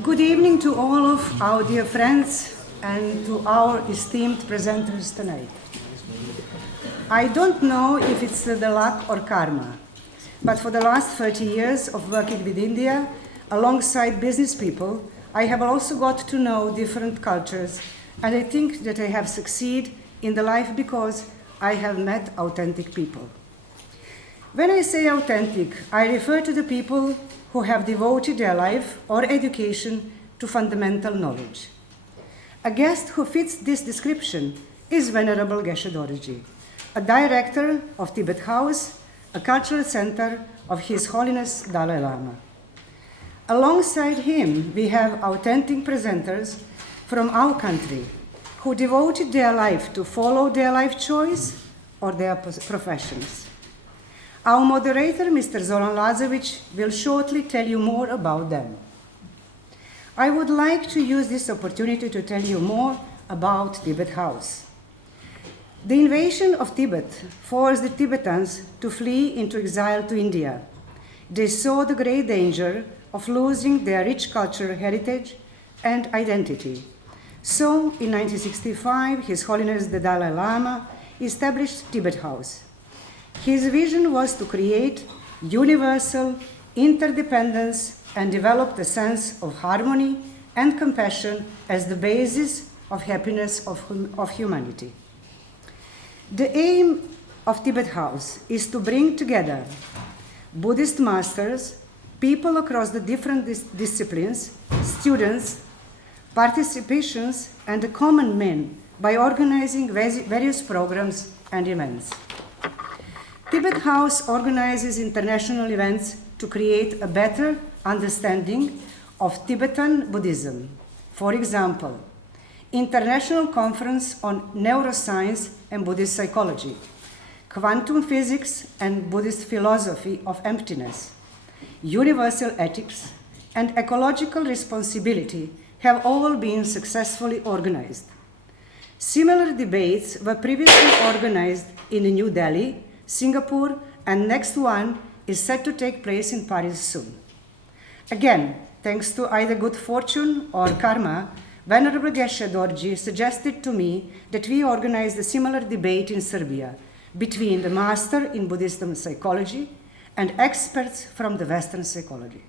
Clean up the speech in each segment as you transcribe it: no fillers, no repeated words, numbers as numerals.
Good evening to all of our dear friends and to our esteemed presenters tonight. I don't know if it's the luck or karma, but for the last 30 years of working with India, alongside business people, I have also got to know different cultures, and I think that I have succeeded in the life because I have met authentic people. When I say authentic, I refer to the people who have devoted their life or education to fundamental knowledge. A guest who fits this description is Venerable Geshe Dorji, a director of Tibet House, a cultural center of His Holiness Dalai Lama. Alongside him, we have authentic presenters from our country who devoted their life to follow their life choice or their professions. Our moderator, Mr. Zoran Lazovic, will shortly tell you more about them. I would like to use this opportunity to tell you more about Tibet House. The invasion of Tibet forced the Tibetans to flee into exile to India. They saw the great danger of losing their rich cultural heritage and identity. So, in 1965, His Holiness the Dalai Lama established Tibet House. His vision was to create universal interdependence and develop the sense of harmony and compassion as the basis of happiness of humanity. The aim of Tibet House is to bring together Buddhist masters, people across the different disciplines, students, participations, and the common men by organizing various programs and events. Tibet House organizes international events to create a better understanding of Tibetan Buddhism. For example, International Conference on Neuroscience and Buddhist Psychology, Quantum Physics and Buddhist Philosophy of Emptiness, Universal Ethics, and Ecological Responsibility have all been successfully organized. Similar debates were previously organized in New Delhi, Singapore, and next one is set to take place in Paris soon. Again, thanks to either good fortune or karma, Venerable Geshe Dorji suggested to me that we organize a similar debate in Serbia between the master in Buddhist psychology and experts from the Western psychology.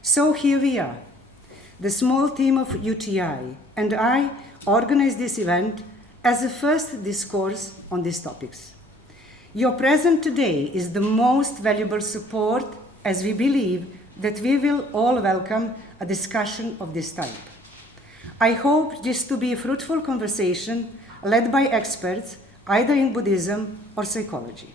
So here we are. The small team of UTI and I organized this event as a first discourse on these topics. Your presence today is the most valuable support, as we believe that we will all welcome a discussion of this type. I hope this to be a fruitful conversation led by experts either in Buddhism or psychology.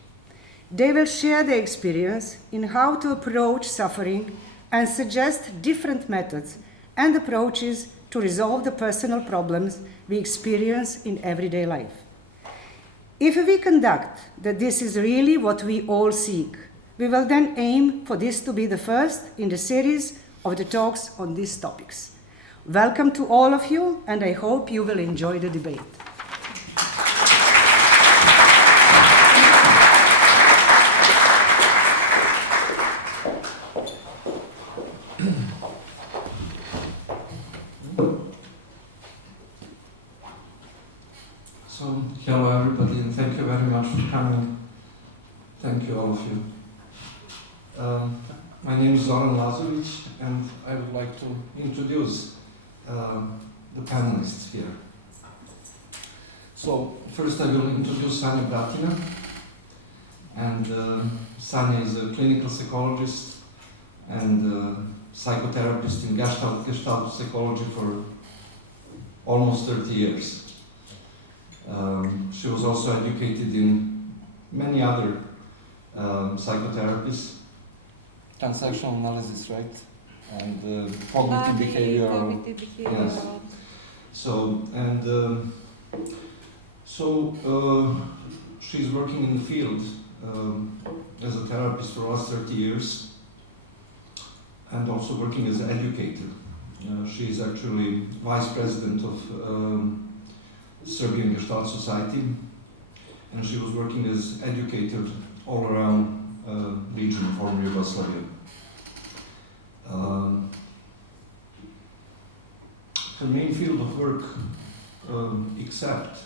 They will share their experience in how to approach suffering and suggest different methods and approaches to resolve the personal problems we experience in everyday life. If we conduct that this is really what we all seek, we will then aim for this to be the first in the series of the talks on these topics. Welcome to all of you, and I hope you will enjoy the debate. So, hello everybody, and thank you very much for coming. Thank you all of you. My name is Zoran Lazovic, and I would like to introduce the panelists here. So, first I will introduce Sanja Bratina, and Sanja is a clinical psychologist and psychotherapist in Gestalt psychology for almost 30 years. She was also educated in many other psychotherapies, transactional analysis, right, and cognitive behavioral. Yes. So she's working in the field as a therapist for the last 30 years, and also working as an educator. She is actually vice president of Serbian Gestalt Society, and she was working as educator all around region of former Yugoslavia. her main field of work, except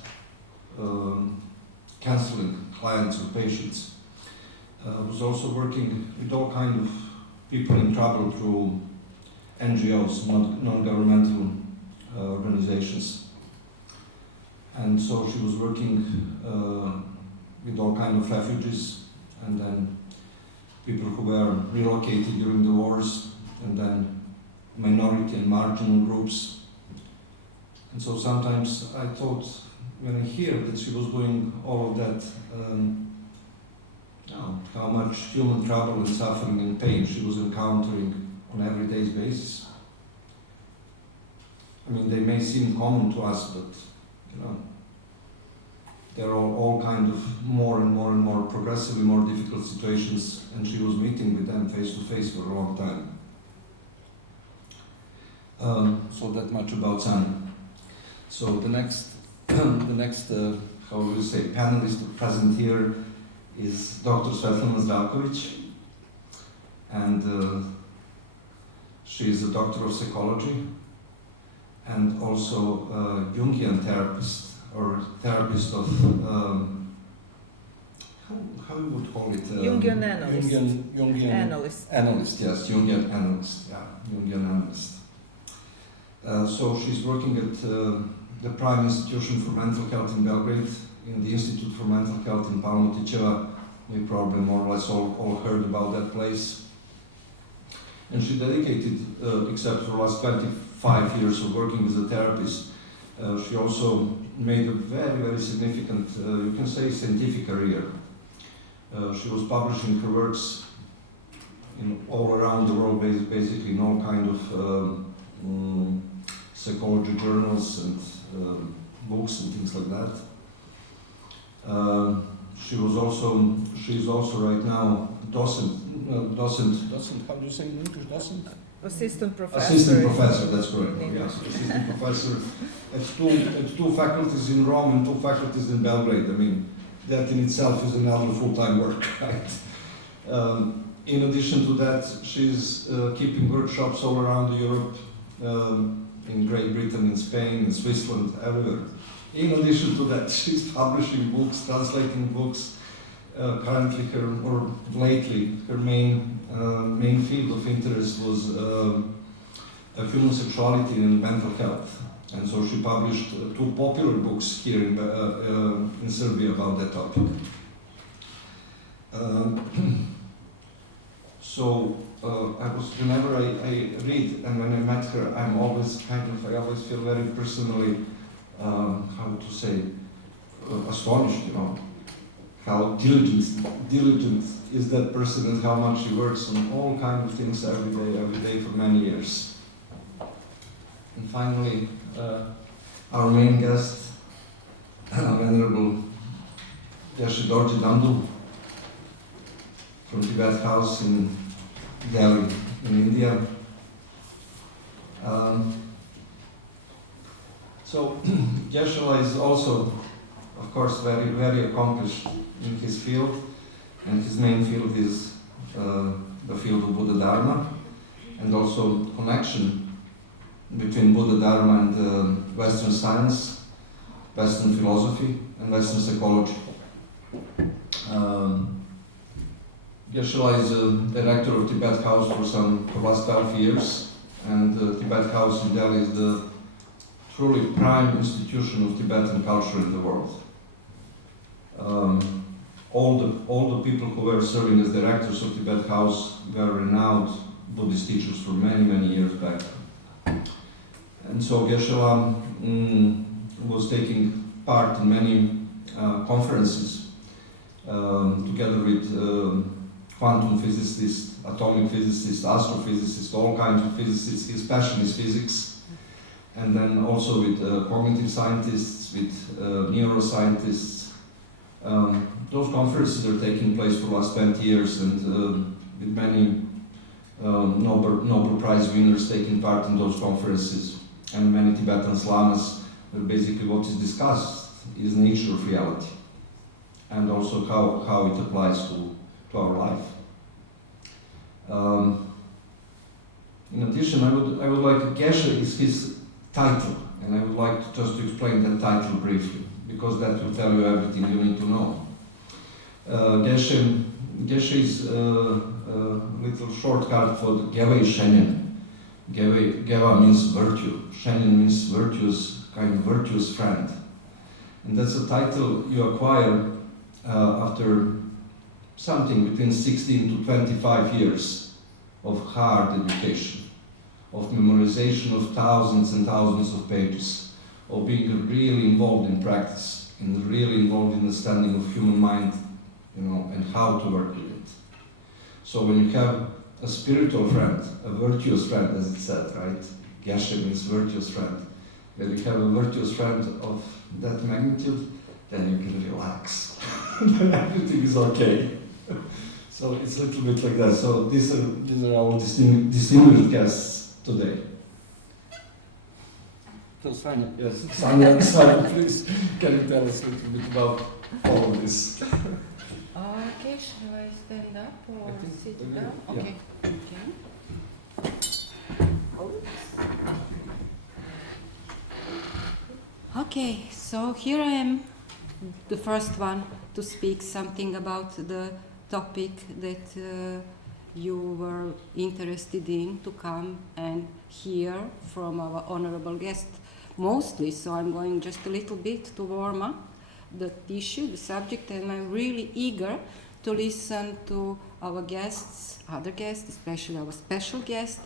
counseling clients or patients, was also working with all kinds of people in trouble through NGOs, non-governmental organizations. And so she was working with all kinds of refugees, and then people who were relocated during the wars, and then minority and marginal groups. And so sometimes I thought, when I hear that she was doing all of that, how much human trouble and suffering and pain she was encountering on an everyday basis. I mean, they may seem common to us, but there are all kinds of more and more progressively more difficult situations, and she was meeting with them face to face for a long time. So that much about Sana. So the next how will you say, panelist present here is Dr. Svetlana Zdravkovic, and she is a doctor of psychology and also a Jungian therapist, or therapist of how you would call it? Jungian analyst. Jungian analyst, yes, Jungian analyst, yeah, Jungian analyst. So she's working at the Prime Institution for Mental Health in Belgrade, in the Institute for Mental Health in Palmotićeva. We probably more or less all heard about that place. And she dedicated, except for the last 25 years of working as a therapist, she also made a very significant, you can say, scientific career. She was publishing her works all around the world, basically in all kind of psychology journals and books and things like that. She is also right now docent. How do you say in English? Docent. Assistant professor. Assistant professor. That's correct. Yes, assistant professor at two faculties in Rome and two faculties in Belgrade. I mean, that in itself is another full-time work, right? In addition to that, she's keeping workshops all around Europe, in Great Britain, in Spain, in Switzerland, everywhere. In addition to that, she's publishing books, translating books. Currently, lately, her main field of interest was human sexuality and mental health, and so she published two popular books here in Serbia about that topic. So whenever I read and when I met her, I always feel very personally, how to say, astonished, how diligent is that person and how much she works on all kinds of things every day for many years. And finally, our main guest, Venerable Geshe Dorje Dandu from Tibet House in Delhi, in India. So Geshe is also, of course, very accomplished in his field, and his main field is the field of Buddha Dharma, and also connection between Buddha Dharma and Western science, Western philosophy, and Western psychology. Geshe is a director of Tibet House for the last 12 years, and Tibet House in Delhi is the truly prime institution of Tibetan culture in the world. All the people who were serving as directors of Tibet House were renowned Buddhist teachers for many years back. And so Geshe was taking part in many conferences together with quantum physicists, atomic physicists, astrophysicists, all kinds of physicists. His passion is physics. And then also with cognitive scientists, with neuroscientists. Those conferences are taking place for the last 20 years, and with many Nobel Prize winners taking part in those conferences, and many Tibetan lamas. Basically, what is discussed is nature of reality, and also how it applies to our life. In addition, I would like Geshe is his title, and I would like just to explain that title briefly, because that will tell you everything you need to know. Geshe is a little shortcut for the Geve Shenyan. Geva means virtue, Shenyan means virtuous, kind of virtuous friend. And that's a title you acquire after something between 16 to 25 years of hard education, of memorization of thousands and thousands of pages, of being really involved in practice, and really involved in understanding of human mind, and how to work with it. So when you have a spiritual friend, a virtuous friend, as it said, right? Geshe means virtuous friend. When you have a virtuous friend of that magnitude, then you can relax. Then everything is okay. So it's a little bit like that. So these are our distinguished guests today. So Sanja, yes, Sanja, please, can you tell us a little bit about all of this? Okay, shall I stand up or sit down? Yeah. Okay. Okay, so here I am, the first one to speak something about the topic that you were interested in to come and hear from our honorable guest mostly, so I'm going just a little bit to warm up the issue, the subject, and I'm really eager to listen to our guests, other guests, especially our special guest,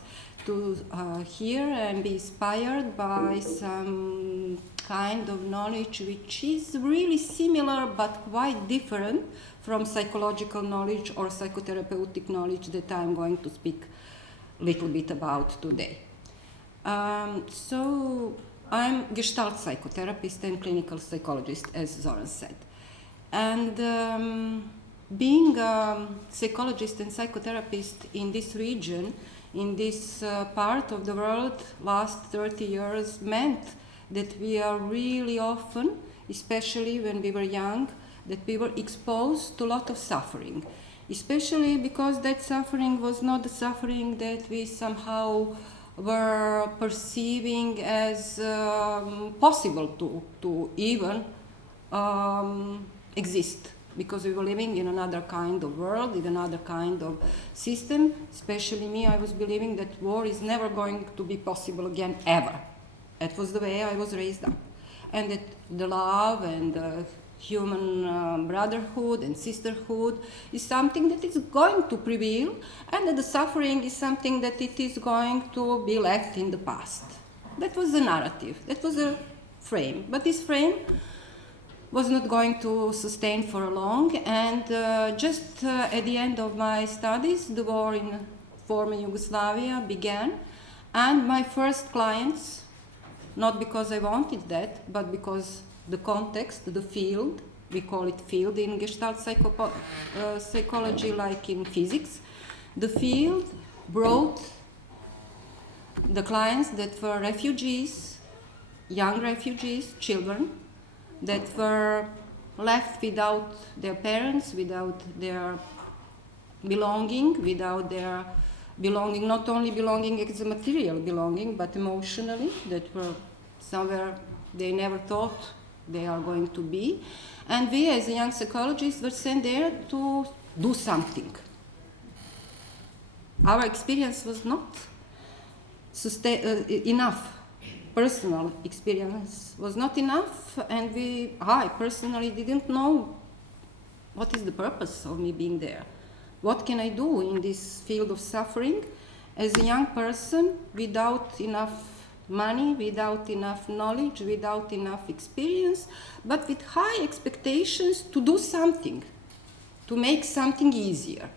to hear and be inspired by some kind of knowledge which is really similar but quite different from psychological knowledge or psychotherapeutic knowledge that I'm going to speak a little bit about today. So I'm Gestalt psychotherapist and clinical psychologist, as Zoran said. And being a psychologist and psychotherapist in this region, in this part of the world, last 30 years meant that we are really often, especially when we were young, that we were exposed to a lot of suffering, especially because that suffering was not the suffering that we somehow were perceiving as possible to even exist, because we were living in another kind of world, in another kind of system. Especially me, I was believing that war is never going to be possible again, ever. That was the way I was raised up. And that the love and the human brotherhood and sisterhood is something that is going to prevail, and that the suffering is something that it is going to be left in the past. That was the narrative, that was the frame. But this frame was not going to sustain for long, and just at the end of my studies, the war in former Yugoslavia began, and my first clients, not because I wanted that, but because the context, the field, we call it field in Gestalt psychology like in physics, the field brought the clients that were refugees, young refugees, children, that were left without their parents, without their belonging, without their belonging, not only belonging as a material belonging, but emotionally, that were somewhere they never thought they are going to be. And we as young psychologists were sent there to do something. Our experience was not enough. Personal experience was not enough, and I personally didn't know what is the purpose of me being there. What can I do in this field of suffering as a young person without enough money, without enough knowledge, without enough experience, but with high expectations to do something, to make something easier.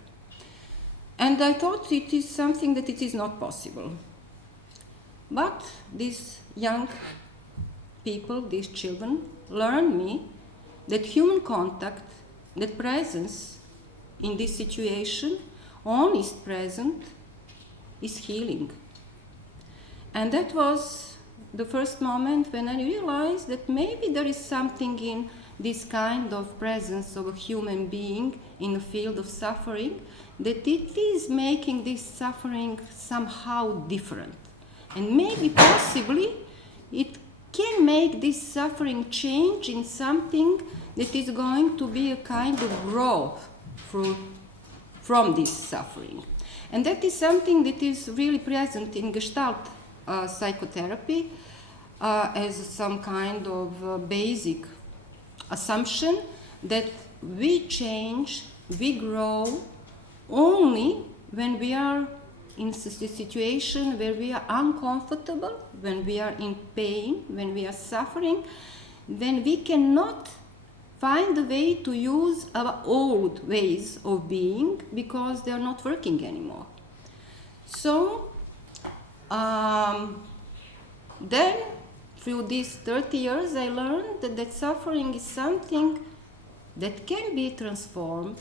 And I thought it is something that it is not possible. But these young people, these children, learned me that human contact, that presence in this situation, honest present, is healing. And that was the first moment when I realized that maybe there is something in this kind of presence of a human being in a field of suffering, that it is making this suffering somehow different. And maybe possibly it can make this suffering change in something that is going to be a kind of growth from this suffering. And that is something that is really present in Gestalt psychotherapy as some kind of basic assumption that we change, we grow only when we are in a situation where we are uncomfortable, when we are in pain, when we are suffering, then we cannot find a way to use our old ways of being because they are not working anymore. So then through these 30 years I learned that suffering is something that can be transformed.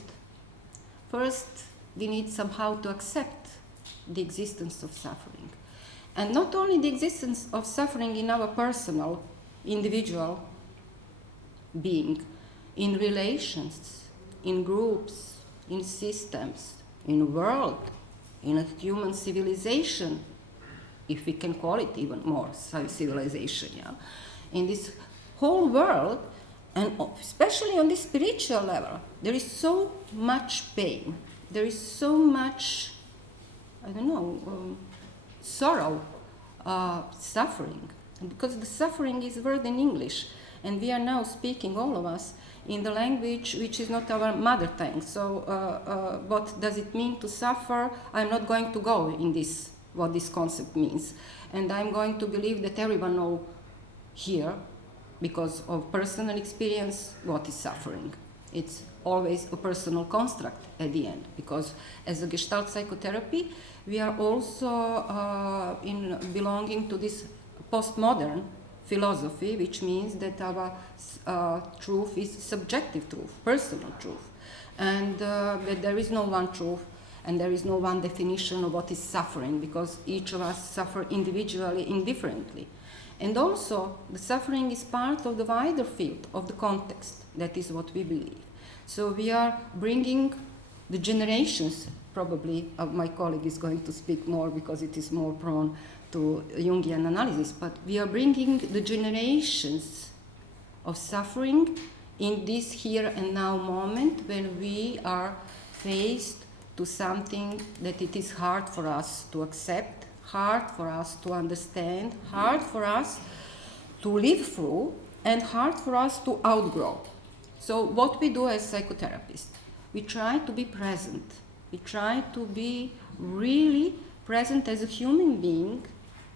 First, we need somehow to accept the existence of suffering. And not only the existence of suffering in our personal, individual being, in relations, in groups, in systems, in a world, in a human civilization, if we can call it even more civilization, yeah? In this whole world, and especially on the spiritual level, there is so much pain, there is so much, sorrow, suffering. And because the suffering is a word in English, and we are now speaking, all of us, in the language which is not our mother tongue. So what does it mean to suffer? I'm not going to go in this, what this concept means. And I'm going to believe that everyone knows here, because of personal experience, what is suffering. It's always a personal construct at the end, because as a Gestalt psychotherapy, we are also belonging to this postmodern philosophy, which means that our truth is subjective truth, personal truth, and that there is no one truth and there is no one definition of what is suffering, because each of us suffer individually, indifferently. And also, the suffering is part of the wider field of the context. That is what we believe. So we are bringing the generations, probably my colleague is going to speak more because it is more prone to Jungian analysis, but we are bringing the generations of suffering in this here and now moment when we are faced to something that it is hard for us to accept, hard for us to understand, hard for us to live through, and hard for us to outgrow. So what we do as psychotherapists, we try to be present. We try to be really present as a human being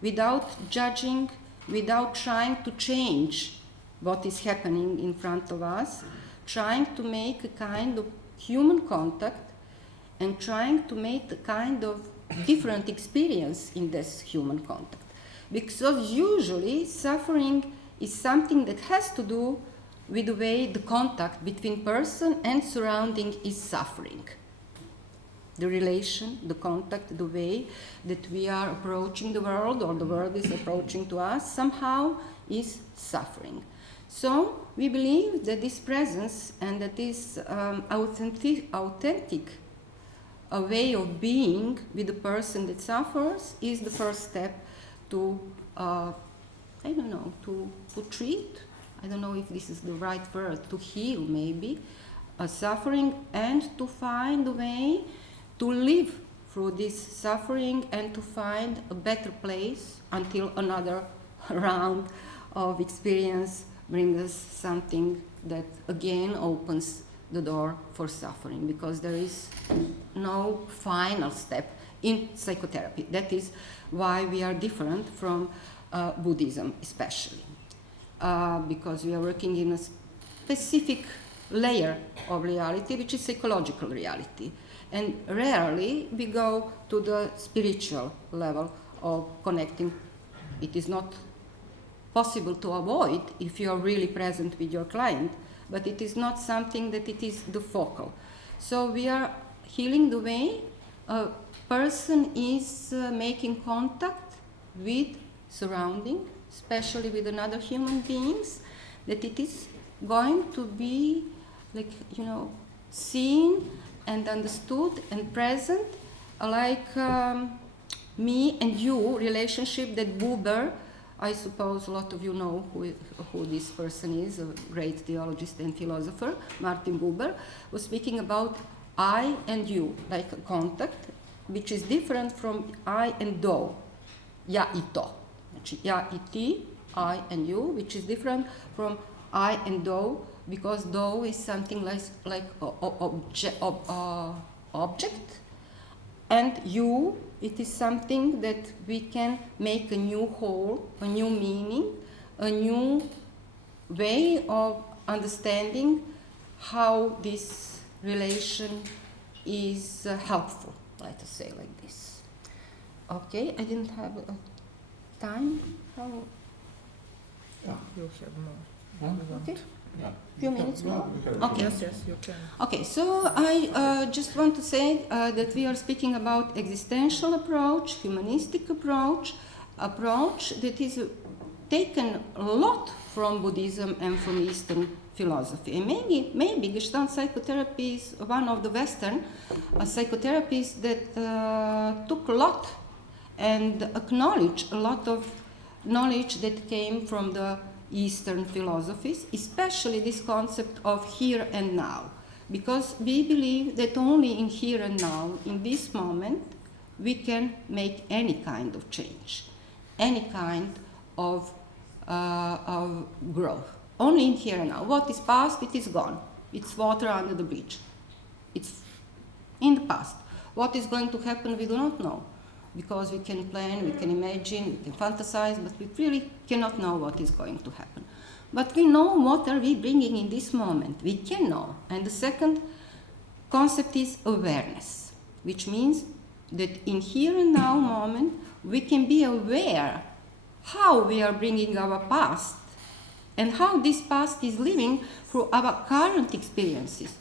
without judging, without trying to change what is happening in front of us, trying to make a kind of human contact and trying to make a kind of different experience in this human contact. Because usually suffering is something that has to do with the way the contact between person and surrounding is suffering. The relation, the contact, the way that we are approaching the world or the world is approaching to us somehow is suffering. So we believe that this presence and that this authentic a way of being with the person that suffers is the first step to, to treat, I don't know if this is the right word, to heal maybe, suffering, and to find a way to live through this suffering and to find a better place until another round of experience brings us something that again opens the door for suffering, because there is no final step in psychotherapy. That is why we are different from Buddhism especially, because we are working in a specific layer of reality, which is psychological reality. And rarely we go to the spiritual level of connecting. It is not possible to avoid if you are really present with your client, but it is not something that it is the focal. So we are healing the way a person is making contact with surrounding, especially with another human beings, that it is going to be seen and understood and present, like me and you relationship that Buber I suppose a lot of you know who this person is, a great theologist and philosopher, Martin Buber, was speaking about I and you, like a contact, which is different from I and thou, ja I to. Znači, ja I ti, I and you, which is different from I and thou, because thou is something like object, and you, it is something that we can make a new whole, a new meaning, a new way of understanding how this relation is helpful, let us say like this. Okay, I didn't have time. How? Yeah. You have more. Huh? Okay. Yeah. Few minutes more? Okay. Okay. Yes, you can. Okay, so I just want to say that we are speaking about existential approach, humanistic approach that is taken a lot from Buddhism and from Eastern philosophy. And maybe Gestalt psychotherapy is one of the Western psychotherapies that took a lot and acknowledged a lot of knowledge that came from the Eastern philosophies, especially this concept of here and now, because we believe that only in here and now, in this moment, we can make any kind of change, any kind of growth. Only in here and now. What is past, it is gone. It's water under the bridge. It's in the past. What is going to happen, we do not know, because we can plan, we can imagine, we can fantasize, but we really cannot know what is going to happen. But we know what are we bringing in this moment. We can know. And the second concept is awareness, which means that in here and now moment, we can be aware how we are bringing our past and how this past is living through our current experiences.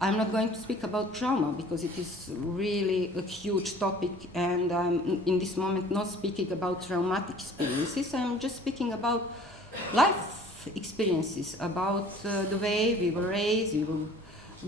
I'm not going to speak about trauma because it is really a huge topic, and I'm in this moment not speaking about traumatic experiences. I'm just speaking about life experiences, about the way we were raised, we were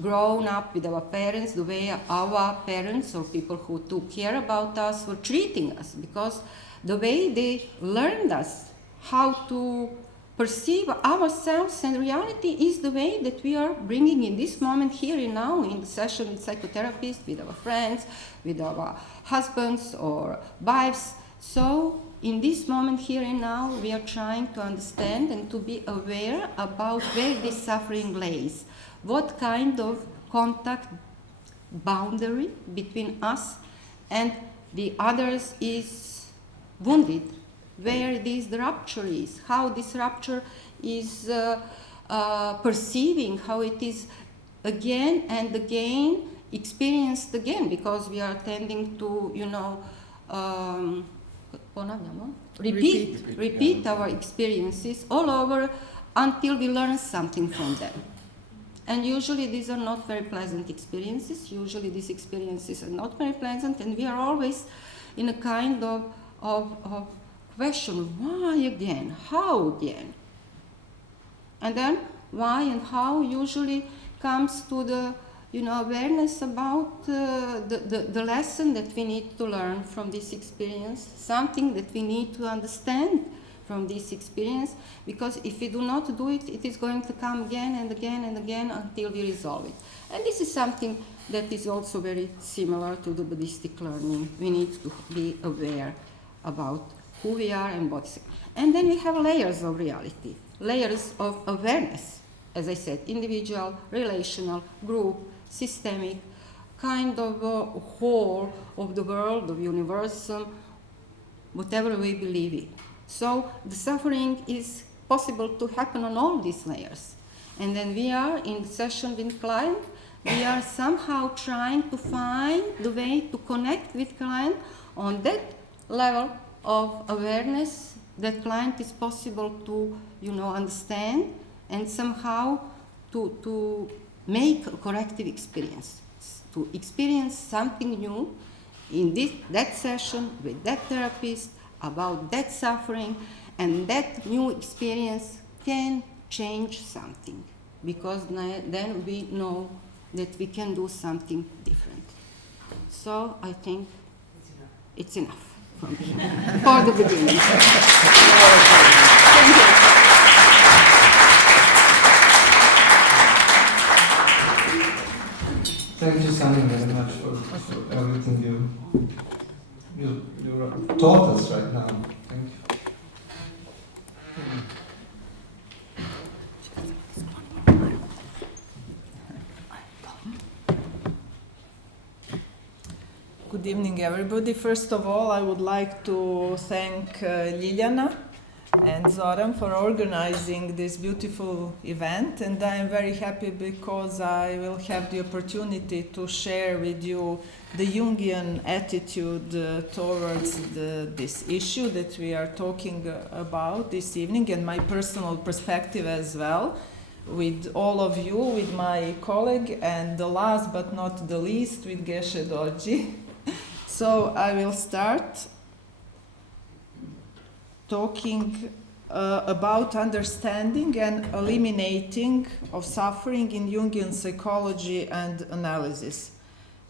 grown up with our parents, the way our parents or people who took care about us were treating us, because the way they learned us how to perceive ourselves and reality is the way that we are bringing in this moment here and now in the session with psychotherapists, with our friends, with our husbands or wives. So in this moment here and now, we are trying to understand and to be aware about where this suffering lays, what kind of contact boundary between us and the others is wounded, where this rupture is, how this rupture is perceiving, how it is again and again experienced again, because we are tending to, repeat our experiences all over until we learn something from them. And usually these are not very pleasant experiences. Usually these experiences are not very pleasant, and we are always in a kind of question, why again, how again? And then why and how usually comes to the awareness about the lesson that we need to learn from this experience, something that we need to understand from this experience, because if we do not do it, it is going to come again and again and again until we resolve it. And this is something that is also very similar to the Buddhistic learning. We need to be aware about who we are and what's. And then we have layers of reality, layers of awareness, as I said, individual, relational, group, systemic, kind of a whole of the world, of universum, whatever we believe in. So the suffering is possible to happen on all these layers. And then we are in the session with client, we are somehow trying to find the way to connect with client on that level of awareness that client is possible to, understand and somehow to make a corrective experience, to experience something new in that session with that therapist about that suffering, and that new experience can change something, because then we know that we can do something different. So I think it's enough. from here, for the beginning. Thank you. Thank you, Sunny, very much for everything you taught us right now. Thank you. Good evening, everybody. First of all, I would like to thank Ljiljana and Zoran for organizing this beautiful event, and I am very happy because I will have the opportunity to share with you the Jungian attitude towards this issue that we are talking about this evening, and my personal perspective as well, with all of you, with my colleague, and the last but not the least, with Geshe Dorji. So I will start talking about understanding and eliminating of suffering in Jungian psychology and analysis.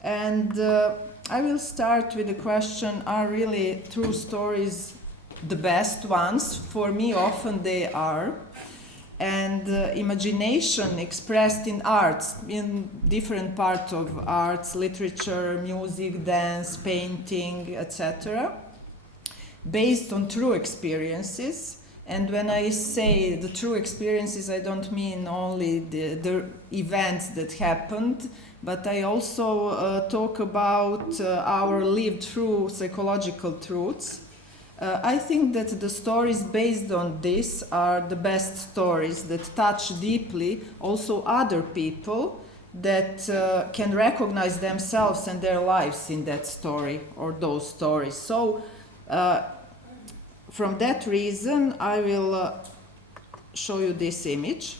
And I will start with the question, are really true stories the best ones? For me, often they are. And imagination expressed in arts, in different parts of arts, literature, music, dance, painting, etc., based on true experiences. And when I say the true experiences, I don't mean only the events that happened, but I also talk about our lived through psychological truths. I think that the stories based on this are the best stories that touch deeply also other people that can recognize themselves and their lives in that story or those stories. So from that reason, I will show you this image.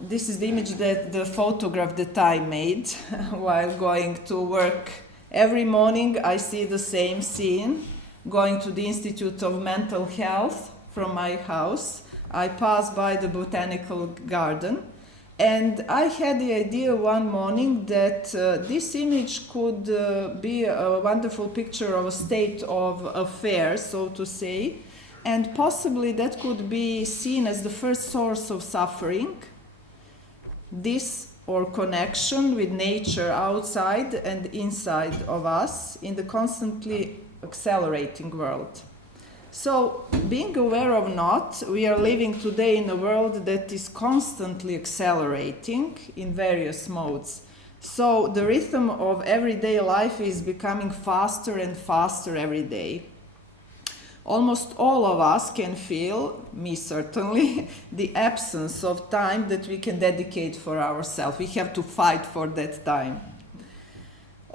This is the image the photograph that I made while going to work. Every morning I see the same scene. Going to the Institute of Mental Health from my house, I passed by the botanical garden, and I had the idea one morning that this image could be a wonderful picture of a state of affairs, so to say, and possibly that could be seen as the first source of suffering, this or connection with nature outside and inside of us in the constantly accelerating world. So, being aware or not, we are living today in a world that is constantly accelerating in various modes. So, the rhythm of everyday life is becoming faster and faster every day. Almost all of us can feel, me certainly, the absence of time that we can dedicate for ourselves. We have to fight for that time.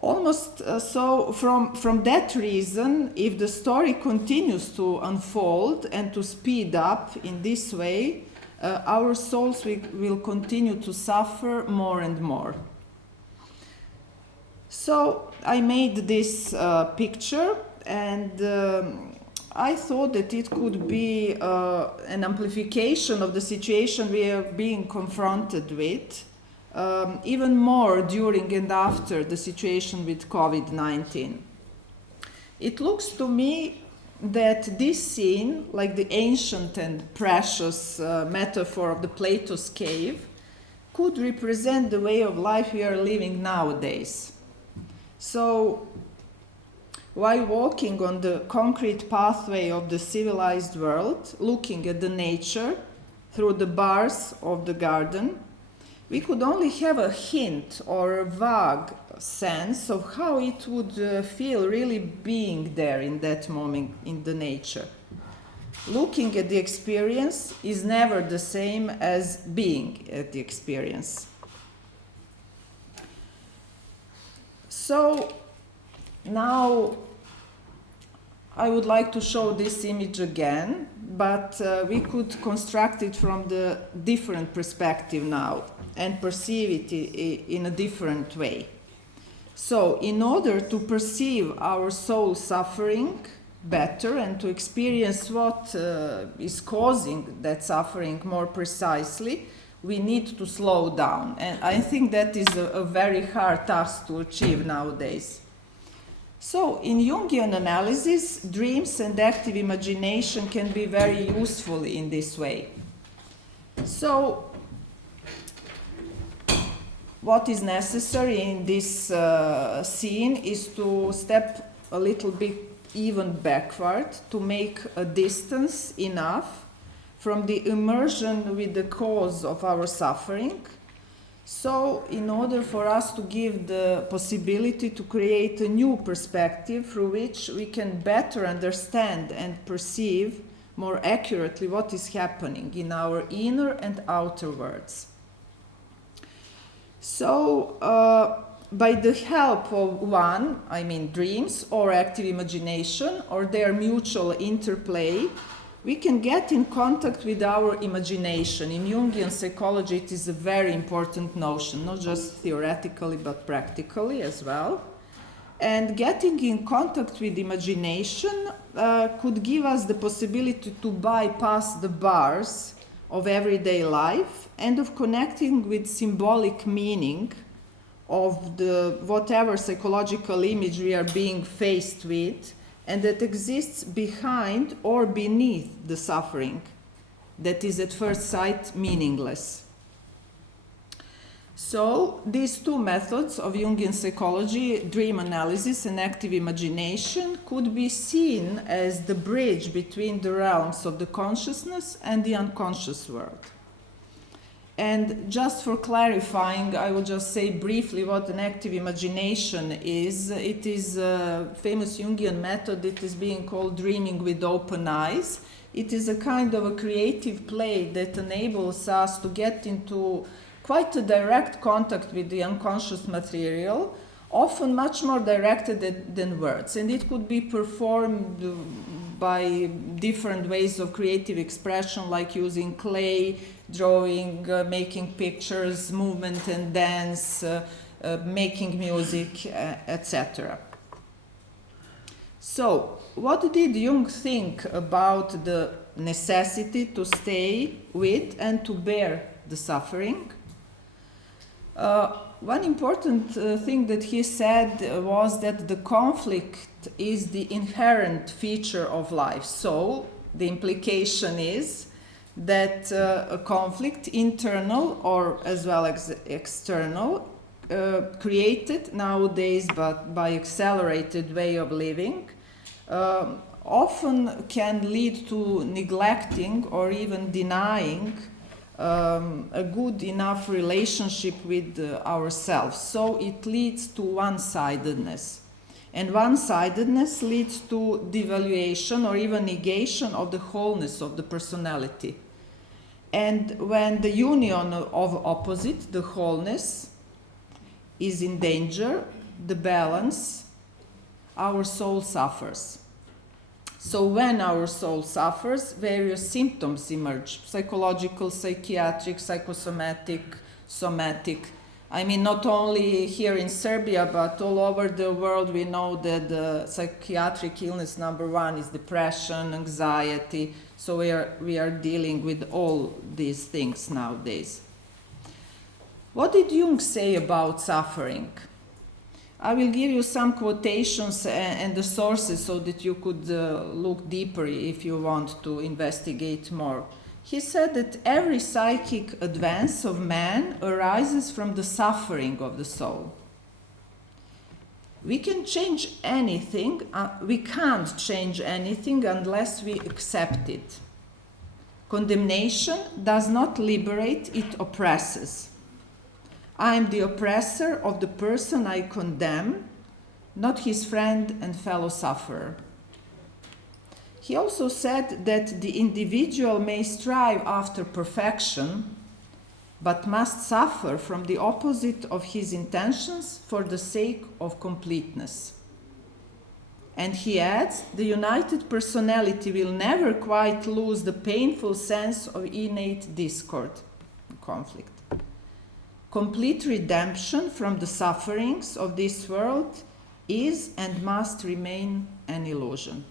Almost so from that reason, if the story continues to unfold and to speed up in this way, our souls will continue to suffer more and more. So I made this picture, and I thought that it could be an amplification of the situation we are being confronted with. Even more during and after the situation with COVID-19. It looks to me that this scene, like the ancient and precious metaphor of the Plato's cave, could represent the way of life we are living nowadays. So, while walking on the concrete pathway of the civilized world, looking at the nature through the bars of the garden, we could only have a hint or a vague sense of how it would feel really being there in that moment in the nature. Looking at the experience is never the same as being at the experience. So now I would like to show this image again, but we could construct it from the different perspective now and perceive it in a different way. So, in order to perceive our soul suffering better and to experience what is causing that suffering more precisely, we need to slow down. And I think that is a very hard task to achieve nowadays. So, in Jungian analysis, dreams and active imagination can be very useful in this way. So, what is necessary in this scene is to step a little bit even backward to make a distance enough from the immersion with the cause of our suffering. So, in order for us to give the possibility to create a new perspective through which we can better understand and perceive more accurately what is happening in our inner and outer worlds. So, by the help of one, I mean dreams or active imagination or their mutual interplay, we can get in contact with our imagination. In Jungian psychology, it is a very important notion, not just theoretically but practically as well. And getting in contact with imagination could give us the possibility to bypass the bars of everyday life and of connecting with symbolic meaning of the whatever psychological image we are being faced with, and that exists behind or beneath the suffering that is at first sight meaningless. So, these two methods of Jungian psychology, dream analysis and active imagination, could be seen as the bridge between the realms of the consciousness and the unconscious world. And just for clarifying, I will just say briefly what an active imagination is. It is a famous Jungian method that is being called dreaming with open eyes. It is a kind of a creative play that enables us to get into quite a direct contact with the unconscious material, often much more directed than words. And it could be performed by different ways of creative expression, like using clay, drawing, making pictures, movement and dance, making music, etc. So, what did Jung think about the necessity to stay with and to bear the suffering? One important thing that he said was that the conflict is the inherent feature of life. So, the implication is that a conflict, internal or as well as external, created nowadays but by accelerated way of living, often can lead to neglecting or even denying a good enough relationship with ourselves. So it leads to one-sidedness. And one-sidedness leads to devaluation or even negation of the wholeness of the personality. And when the union of opposite, the wholeness, is in danger, the balance, our soul suffers. So when our soul suffers, various symptoms emerge: psychological, psychiatric, psychosomatic, somatic. I mean, not only here in Serbia, but all over the world, we know that the psychiatric illness number one is depression, anxiety. So we are dealing with all these things nowadays. What did Jung say about suffering? I will give you some quotations and the sources so that you could look deeper if you want to investigate more. He said that every psychic advance of man arises from the suffering of the soul. We can change anything, we can't change anything unless we accept it. Condemnation does not liberate, it oppresses. I am the oppressor of the person I condemn, not his friend and fellow sufferer. He also said that the individual may strive after perfection, but must suffer from the opposite of his intentions for the sake of completeness. And he adds, the united personality will never quite lose the painful sense of innate discord, conflict. Complete redemption from the sufferings of this world is and must remain an illusion.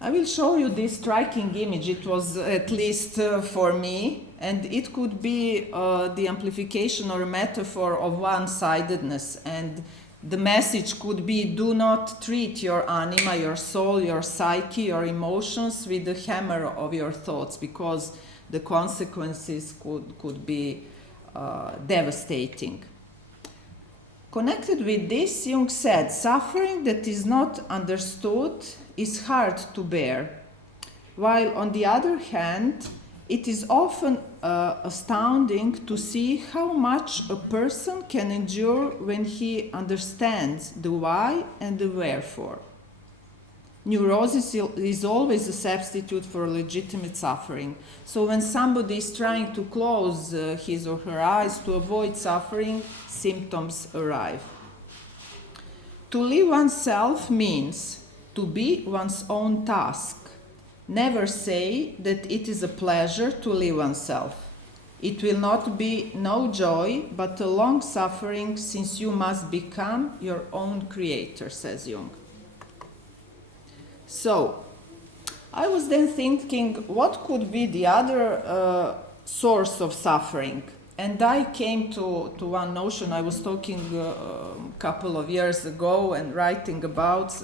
I will show you this striking image. It was at least for me, and it could be the amplification or a metaphor of one-sidedness. And The message could be, do not treat your anima, your soul, your psyche, your emotions with the hammer of your thoughts, because the consequences could be devastating. Connected with this, Jung said, suffering that is not understood is hard to bear, while on the other hand, it is often astounding to see how much a person can endure when he understands the why and the wherefore. Neurosis is always a substitute for legitimate suffering. So when somebody is trying to close his or her eyes to avoid suffering, symptoms arrive. To live oneself means to be one's own task. Never say that it is a pleasure to live oneself. It will not be no joy, but a long suffering, since you must become your own creator, says Jung. So, I was then thinking, what could be the other source of suffering? And I came to one notion. I was talking a couple of years ago and writing about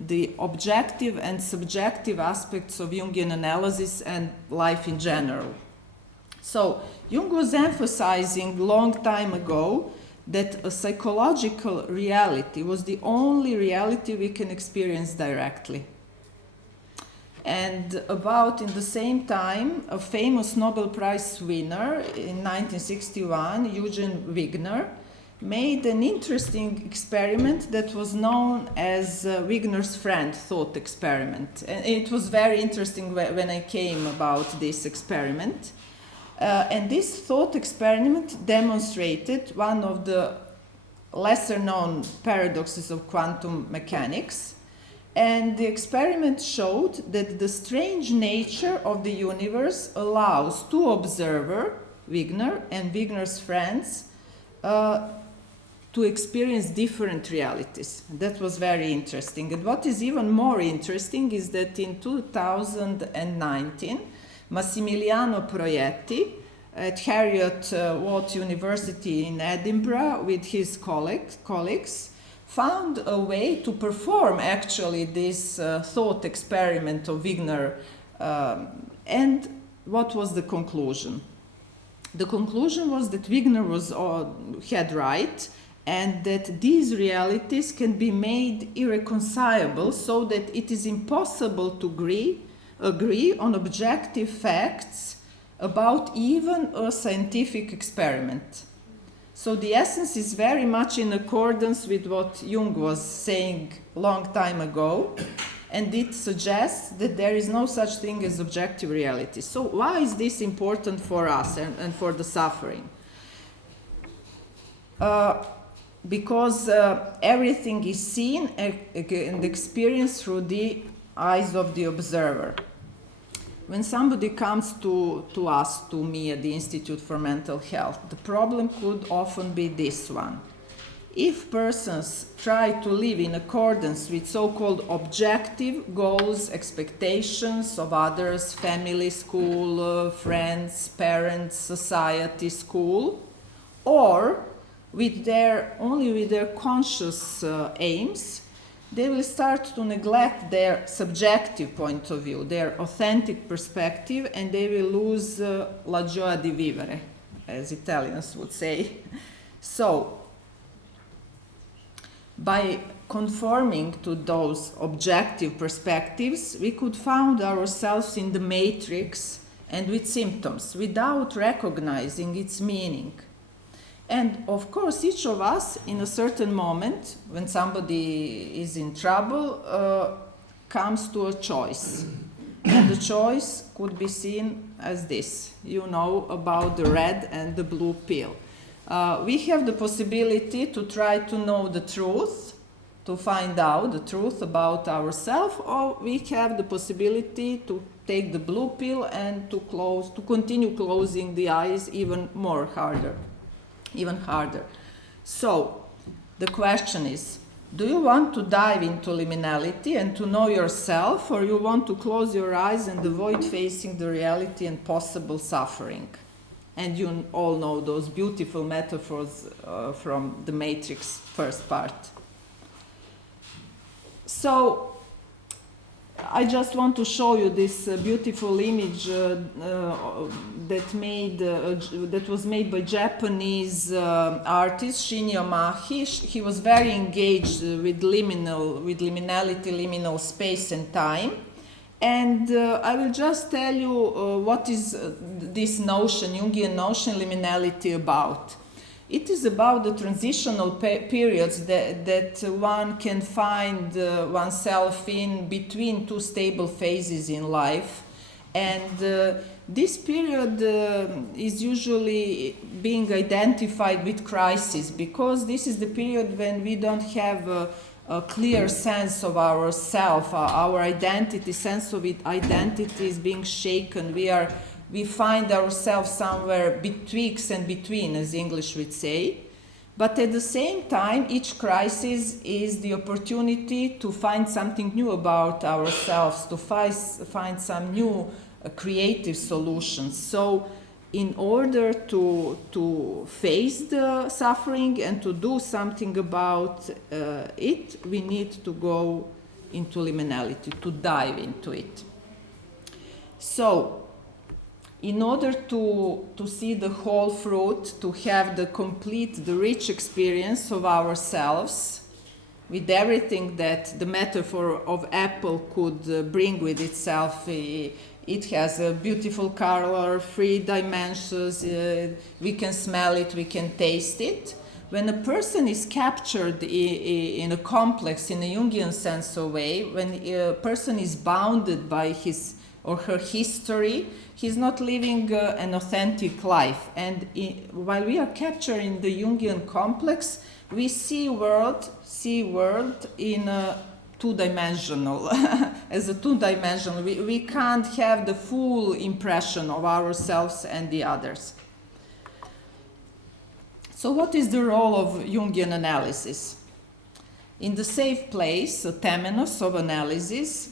the objective and subjective aspects of Jungian analysis and life in general. So, Jung was emphasizing long time ago that a psychological reality was the only reality we can experience directly. And about in the same time, a famous Nobel Prize winner in 1961, Eugen Wigner, made an interesting experiment that was known as Wigner's friend thought experiment. And it was very interesting when I came about this experiment. And this thought experiment demonstrated one of the lesser known paradoxes of quantum mechanics. And the experiment showed that the strange nature of the universe allows two observers, Wigner and Wigner's friends, to experience different realities. That was very interesting. And what is even more interesting is that in 2019, Massimiliano Proietti at Heriot-Watt University in Edinburgh with his colleagues found a way to perform actually this thought experiment of Wigner. And what was the conclusion? The conclusion was that Wigner had right, and that these realities can be made irreconcilable, so that it is impossible to agree on objective facts about even a scientific experiment. So the essence is very much in accordance with what Jung was saying a long time ago, and it suggests that there is no such thing as objective reality. So why is this important for us and for the suffering? Because everything is seen and experienced through the eyes of the observer. When somebody comes to us, to me at the Institute for Mental Health, the problem could often be this one. If persons try to live in accordance with so-called objective goals, expectations of others, family, school, friends, parents, society, school, or only with their conscious aims, they will start to neglect their subjective point of view, their authentic perspective, and they will lose la gioia di vivere, as Italians would say. So, by conforming to those objective perspectives, we could find ourselves in the matrix and with symptoms without recognizing its meaning. And of course, each of us, in a certain moment, when somebody is in trouble, comes to a choice. And the choice could be seen as this. You know about the red and the blue pill. We have the possibility to try to know the truth, to find out the truth about ourselves, or we have the possibility to take the blue pill and to continue closing the eyes even harder. So, the question is, do you want to dive into liminality and to know yourself, or you want to close your eyes and avoid facing the reality and possible suffering? And you all know those beautiful metaphors from the Matrix first part. So I just want to show you this beautiful image that was made by Japanese artist Shinya Mahi. He was very engaged with liminality, liminal space and time. And I will just tell you what is this notion, Jungian notion, liminality about. It is about the transitional periods that one can find oneself in between two stable phases in life. And this period is usually being identified with crisis, because this is the period when we don't have a clear sense of ourself, our identity, sense of identity is being shaken. We find ourselves somewhere betwixt and between, as English would say. But at the same time, each crisis is the opportunity to find something new about ourselves, to find some new creative solutions. So in order to face the suffering and to do something about it, we need to go into liminality, to dive into it. So, in order to see the whole fruit, to have the rich experience of ourselves, with everything that the metaphor of apple could bring with itself, it has a beautiful color, 3 dimensions, we can smell it, we can taste it. When a person is captured in a complex, in a Jungian sense of way, when a person is bounded by his or her history, he's not living an authentic life. And while we are captured in the Jungian complex, we see world in a two-dimensional, as a two-dimensional. We can't have the full impression of ourselves and the others. So what is the role of Jungian analysis? In the safe place, a temenos of analysis,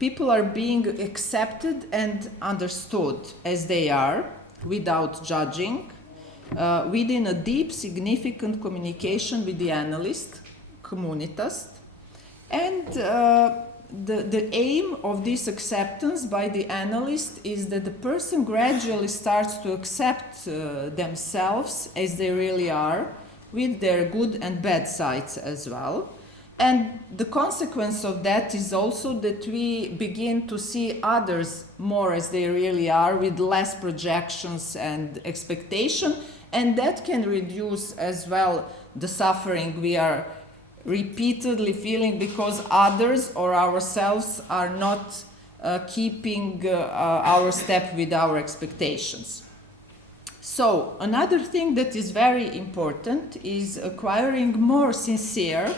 people are being accepted and understood as they are, without judging, within a deep, significant communication with the analyst, communitas. And the aim of this acceptance by the analyst is that the person gradually starts to accept themselves as they really are, with their good and bad sides as well. And the consequence of that is also that we begin to see others more as they really are, with less projections and expectation, and that can reduce as well the suffering we are repeatedly feeling because others or ourselves are not keeping our step with our expectations. So another thing that is very important is acquiring more sincere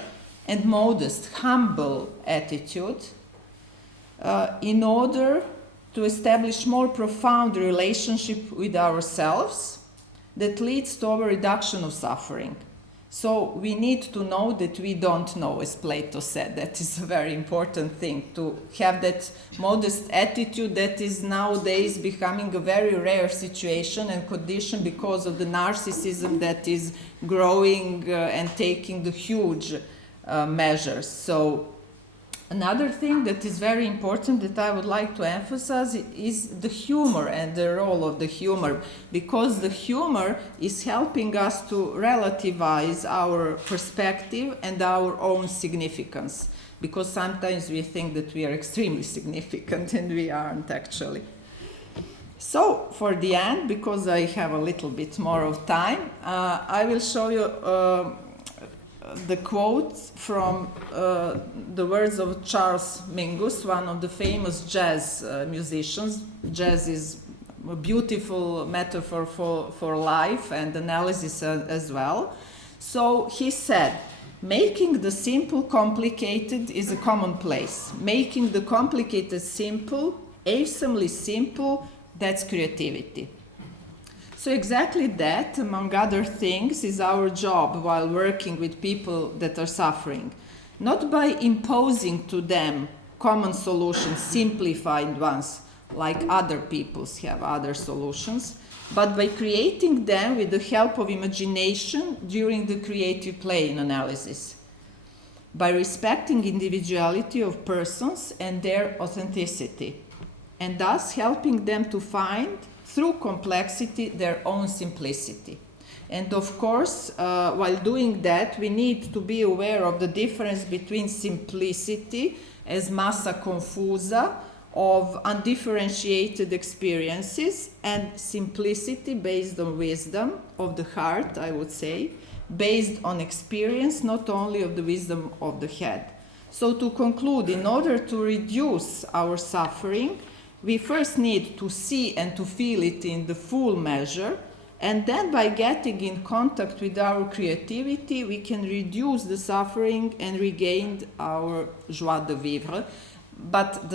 and modest, humble attitude in order to establish more profound relationship with ourselves that leads to our reduction of suffering. So we need to know that we don't know, as Plato said. That is a very important thing, to have that modest attitude that is nowadays becoming a very rare situation and condition because of the narcissism that is growing and taking the huge measures. So another thing that is very important that I would like to emphasize is the humor and the role of the humor, because the humor is helping us to relativize our perspective and our own significance, because sometimes we think that we are extremely significant and we aren't actually. So for the end, because I have a little bit more of time, I will show you the quote from the words of Charles Mingus, one of the famous jazz musicians. Jazz is a beautiful metaphor for life and analysis as well. So he said, making the simple complicated is a commonplace. Making the complicated simple, awesomely simple, that's creativity. So exactly that, among other things, is our job while working with people that are suffering. Not by imposing to them common solutions, simplified ones, like other peoples have other solutions, but by creating them with the help of imagination during the creative play in analysis. by respecting individuality of persons and their authenticity, and thus helping them to find, through complexity, their own simplicity. And of course, while doing that, we need to be aware of the difference between simplicity as massa confusa of undifferentiated experiences and simplicity based on wisdom of the heart, I would say, based on experience, not only of the wisdom of the head. So to conclude, in order to reduce our suffering, we first need to see and to feel it in the full measure, and then by getting in contact with our creativity, we can reduce the suffering and regain our joie de vivre. But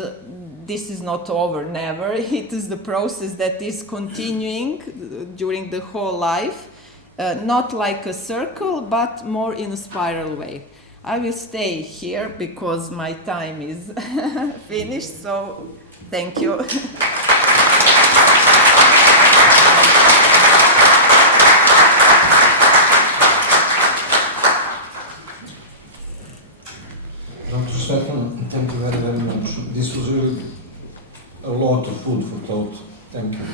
this is not over, never. It is the process that is continuing during the whole life, not like a circle, but more in a spiral way. I will stay here because my time is finished, so thank you. Dr. Stefan, thank you very, very much. This was really a lot of food for thought. Thank you.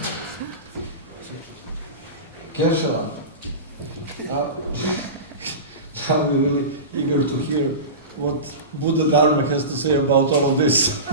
Kershala, I'm really eager to hear what Buddha Dharma has to say about all of this.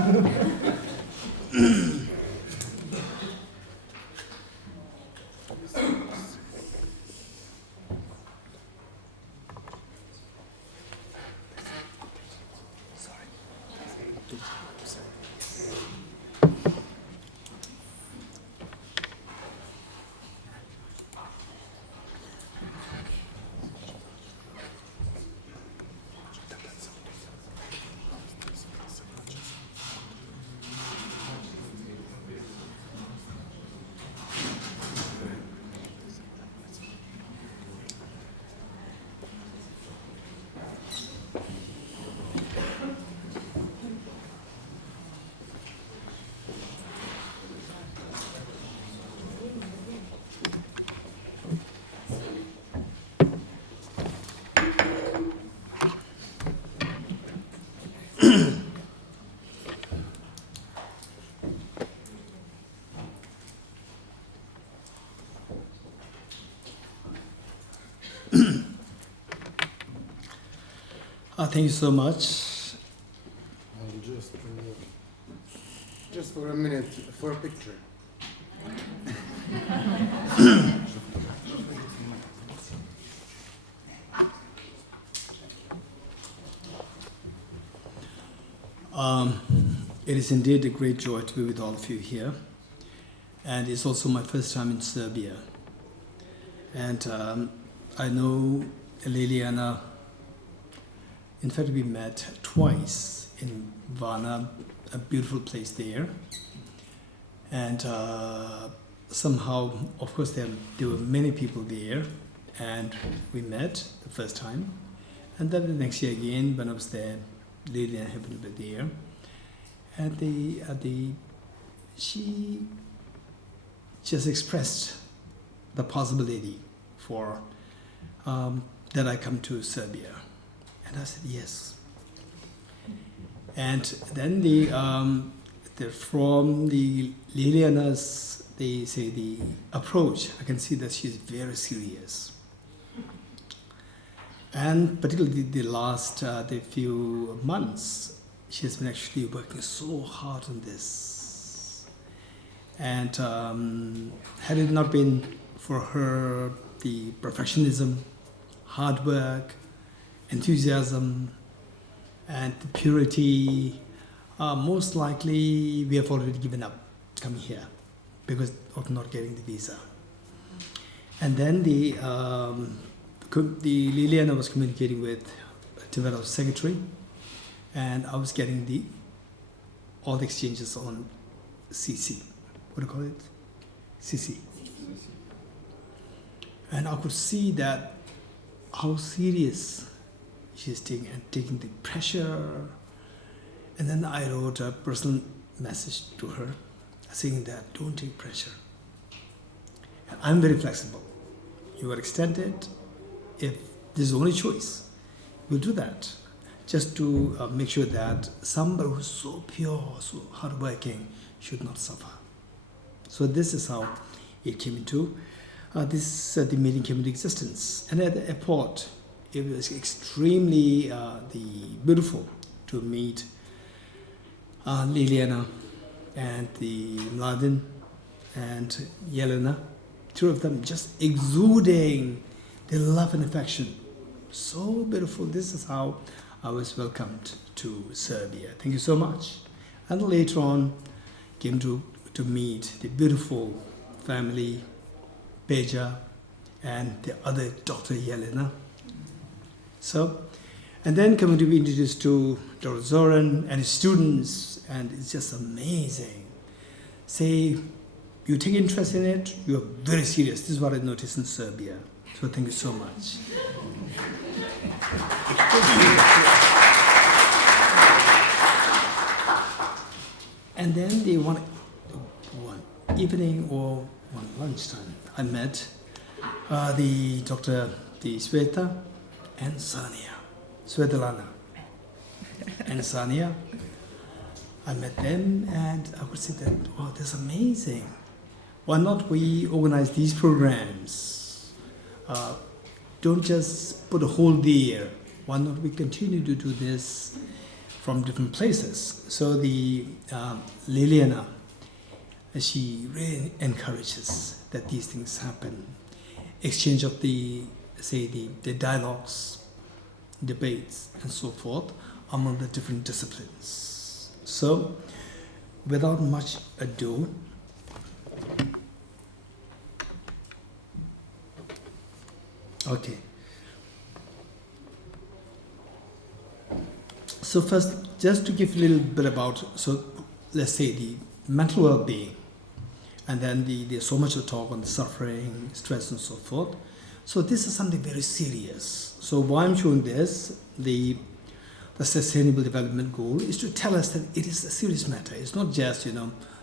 Thank you so much. Just for a minute, for a picture. It is indeed a great joy to be with all of you here. And it's also my first time in Serbia. And I know Liliana. In fact, we met twice in Varna, a beautiful place there. And somehow, of course, there were many people there, and we met the first time. And then the next year again, when I was there, Liliana happened to be there. And she just expressed the possibility for that I come to Serbia. And I said, yes. And then from the Liliana's, they say the approach, I can see that she's very serious. And particularly the last the few months, she has been actually working so hard on this. And had it not been for her, the perfectionism, hard work, enthusiasm, and the purity, most likely we have already given up coming here because of not getting the visa. And then the Liliana was communicating with Tivero's secretary, and I was getting all the exchanges on CC. What do you call it? CC. And I could see that how serious she's taking the pressure. And then I wrote a personal message to her saying that don't take pressure. And I'm very flexible. You are extended. If this is the only choice, we'll do that. just to make sure that somebody who's so pure, so hardworking, should not suffer. So this is how it came into the meeting came into existence. And at the airport, it was extremely beautiful to meet Liliana and the Mladen and Jelena, two of them just exuding their love and affection. So beautiful. This is how I was welcomed to Serbia. Thank you so much. And later on, came to meet the beautiful family, Peja, and the other daughter, Jelena. So, and then coming to be introduced to Dr. Zoran and his students, and it's just amazing. Say, you take interest in it, you're very serious. This is what I noticed in Serbia. So thank you so much. And then they one evening or one lunchtime, I met the Sveta and Sania, Svetlana and Sania. I met them and I would say that, oh, that's amazing. Why not we organize these programs? Don't just put a hold there. Why not we continue to do this from different places? So the Liliana, she really encourages that these things happen. Exchange of the dialogues, debates, and so forth among the different disciplines. So, without much ado, okay. So first, just to give a little bit about, so let's say the mental well-being, and then there's so much to talk on the suffering, stress, and so forth. So this is something very serious. So why I'm showing this, the Sustainable Development Goal, is to tell us that it is a serious matter. It's not just,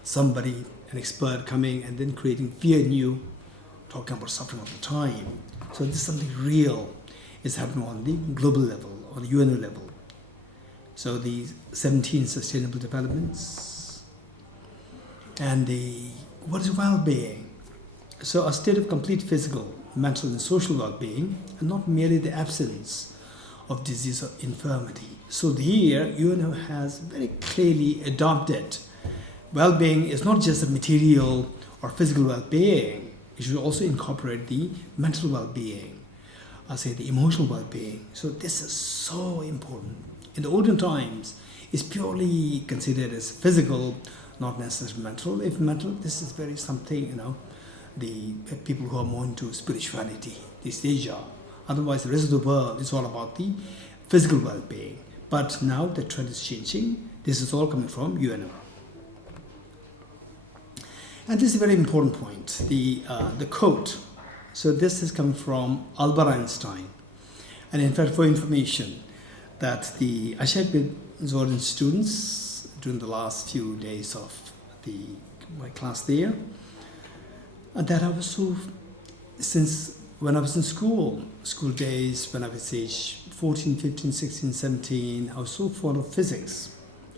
somebody, an expert coming and then creating fear in you, talking about suffering all the time. So this is something real is happening on the global level, on the UN level. So the 17 Sustainable Developments and what is well-being? So a state of complete physical, mental and social well-being, and not merely the absence of disease or infirmity. So here, UNO has very clearly adopted well-being is not just a material or physical well-being. It should also incorporate the mental well-being, the emotional well-being. So this is so important. In the olden times, it's purely considered as physical, not necessarily mental. If mental, this is very something, the people who are more into spirituality, these days are. Otherwise, the rest of the world is all about the physical well-being. But now the trend is changing. This is all coming from UNO. And this is a very important point, the quote. So this is coming from Albert Einstein. And in fact, for information, that I shared with Zoran students during the last few days of my class there, and that I was so, since when I was in school days, when I was age 14, 15, 16, 17, I was so fond of physics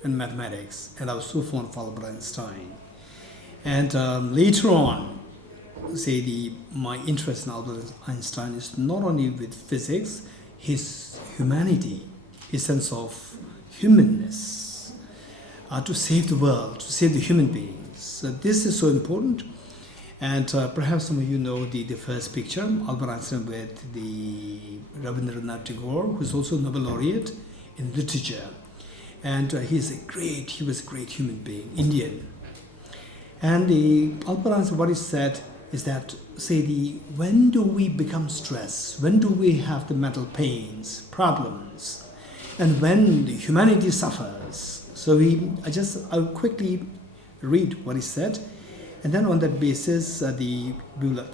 and mathematics, and I was so fond of Albert Einstein. And later on, my interest in Albert Einstein is not only with physics, his humanity, his sense of humanness, to save the world, to save the human beings. So this is so important. And perhaps some of you know the first picture, Albert Einstein with the Razumevanjei Tagore, who's also Nobel laureate in literature. And he was a great human being, Indian. And Albert Einstein, what he said is that, when do we become stressed? When do we have the mental pains, problems? And when the humanity suffers. So I'll quickly read what he said, and then on that basis, we'll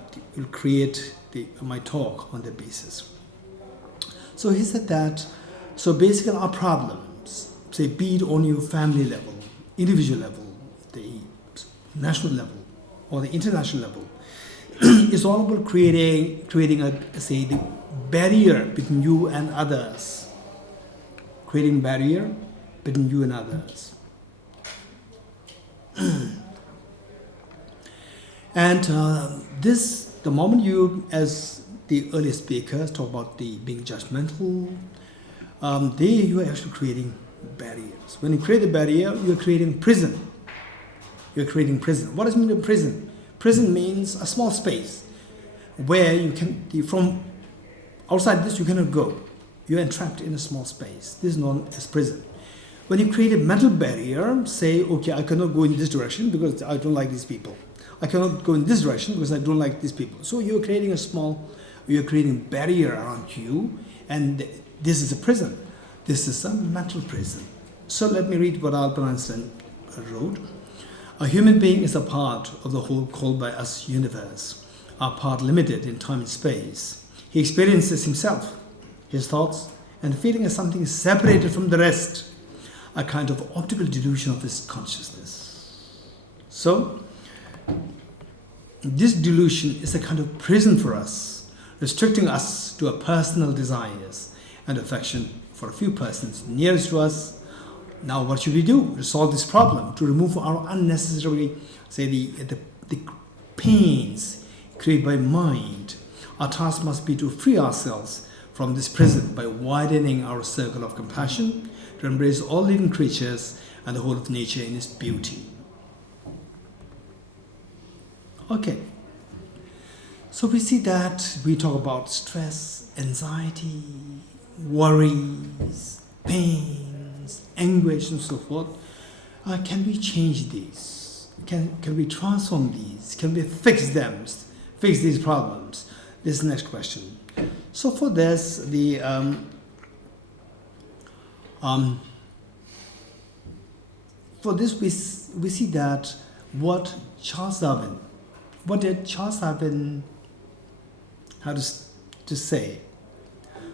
create my talk on that basis. So he said that, so basically our problems, be it on your family level, individual level, the national level, or the international level, is all about creating the barrier between you and others. creating barrier between you and others. And the moment you, as the earlier speakers talk about the being judgmental, there you are actually creating barriers. When you create a barrier, you are creating prison. You are creating prison. What does it mean by prison? Prison means a small space where you can, from outside this you cannot go. You are entrapped in a small space. This is known as prison. When you create a mental barrier, say, okay, I cannot go in this direction because I don't like these people. I cannot go in this direction because I don't like these people. So you're creating you're creating a barrier around you, and this is a prison. This is a mental prison. So let me read what Albert Einstein wrote. A human being is a part of the whole called by us universe, a part limited in time and space. He experiences himself, his thoughts, and feeling as something separated from the rest, a kind of optical delusion of his consciousness. So, this delusion is a kind of prison for us, restricting us to our personal desires and affection for a few persons nearest to us. Now what should we do to solve this problem, to remove our unnecessary, say the pains created by mind? Our task must be to free ourselves from this prison by widening our circle of compassion, to embrace all living creatures and the whole of nature in its beauty. Okay, so we see that we talk about stress, anxiety, worries, pains, anguish, and so forth. Can we change these? Can we transform these? Can we fix them? Fix these problems? This is the next question. So for this, for this we see that what did Charles Darwin have to say?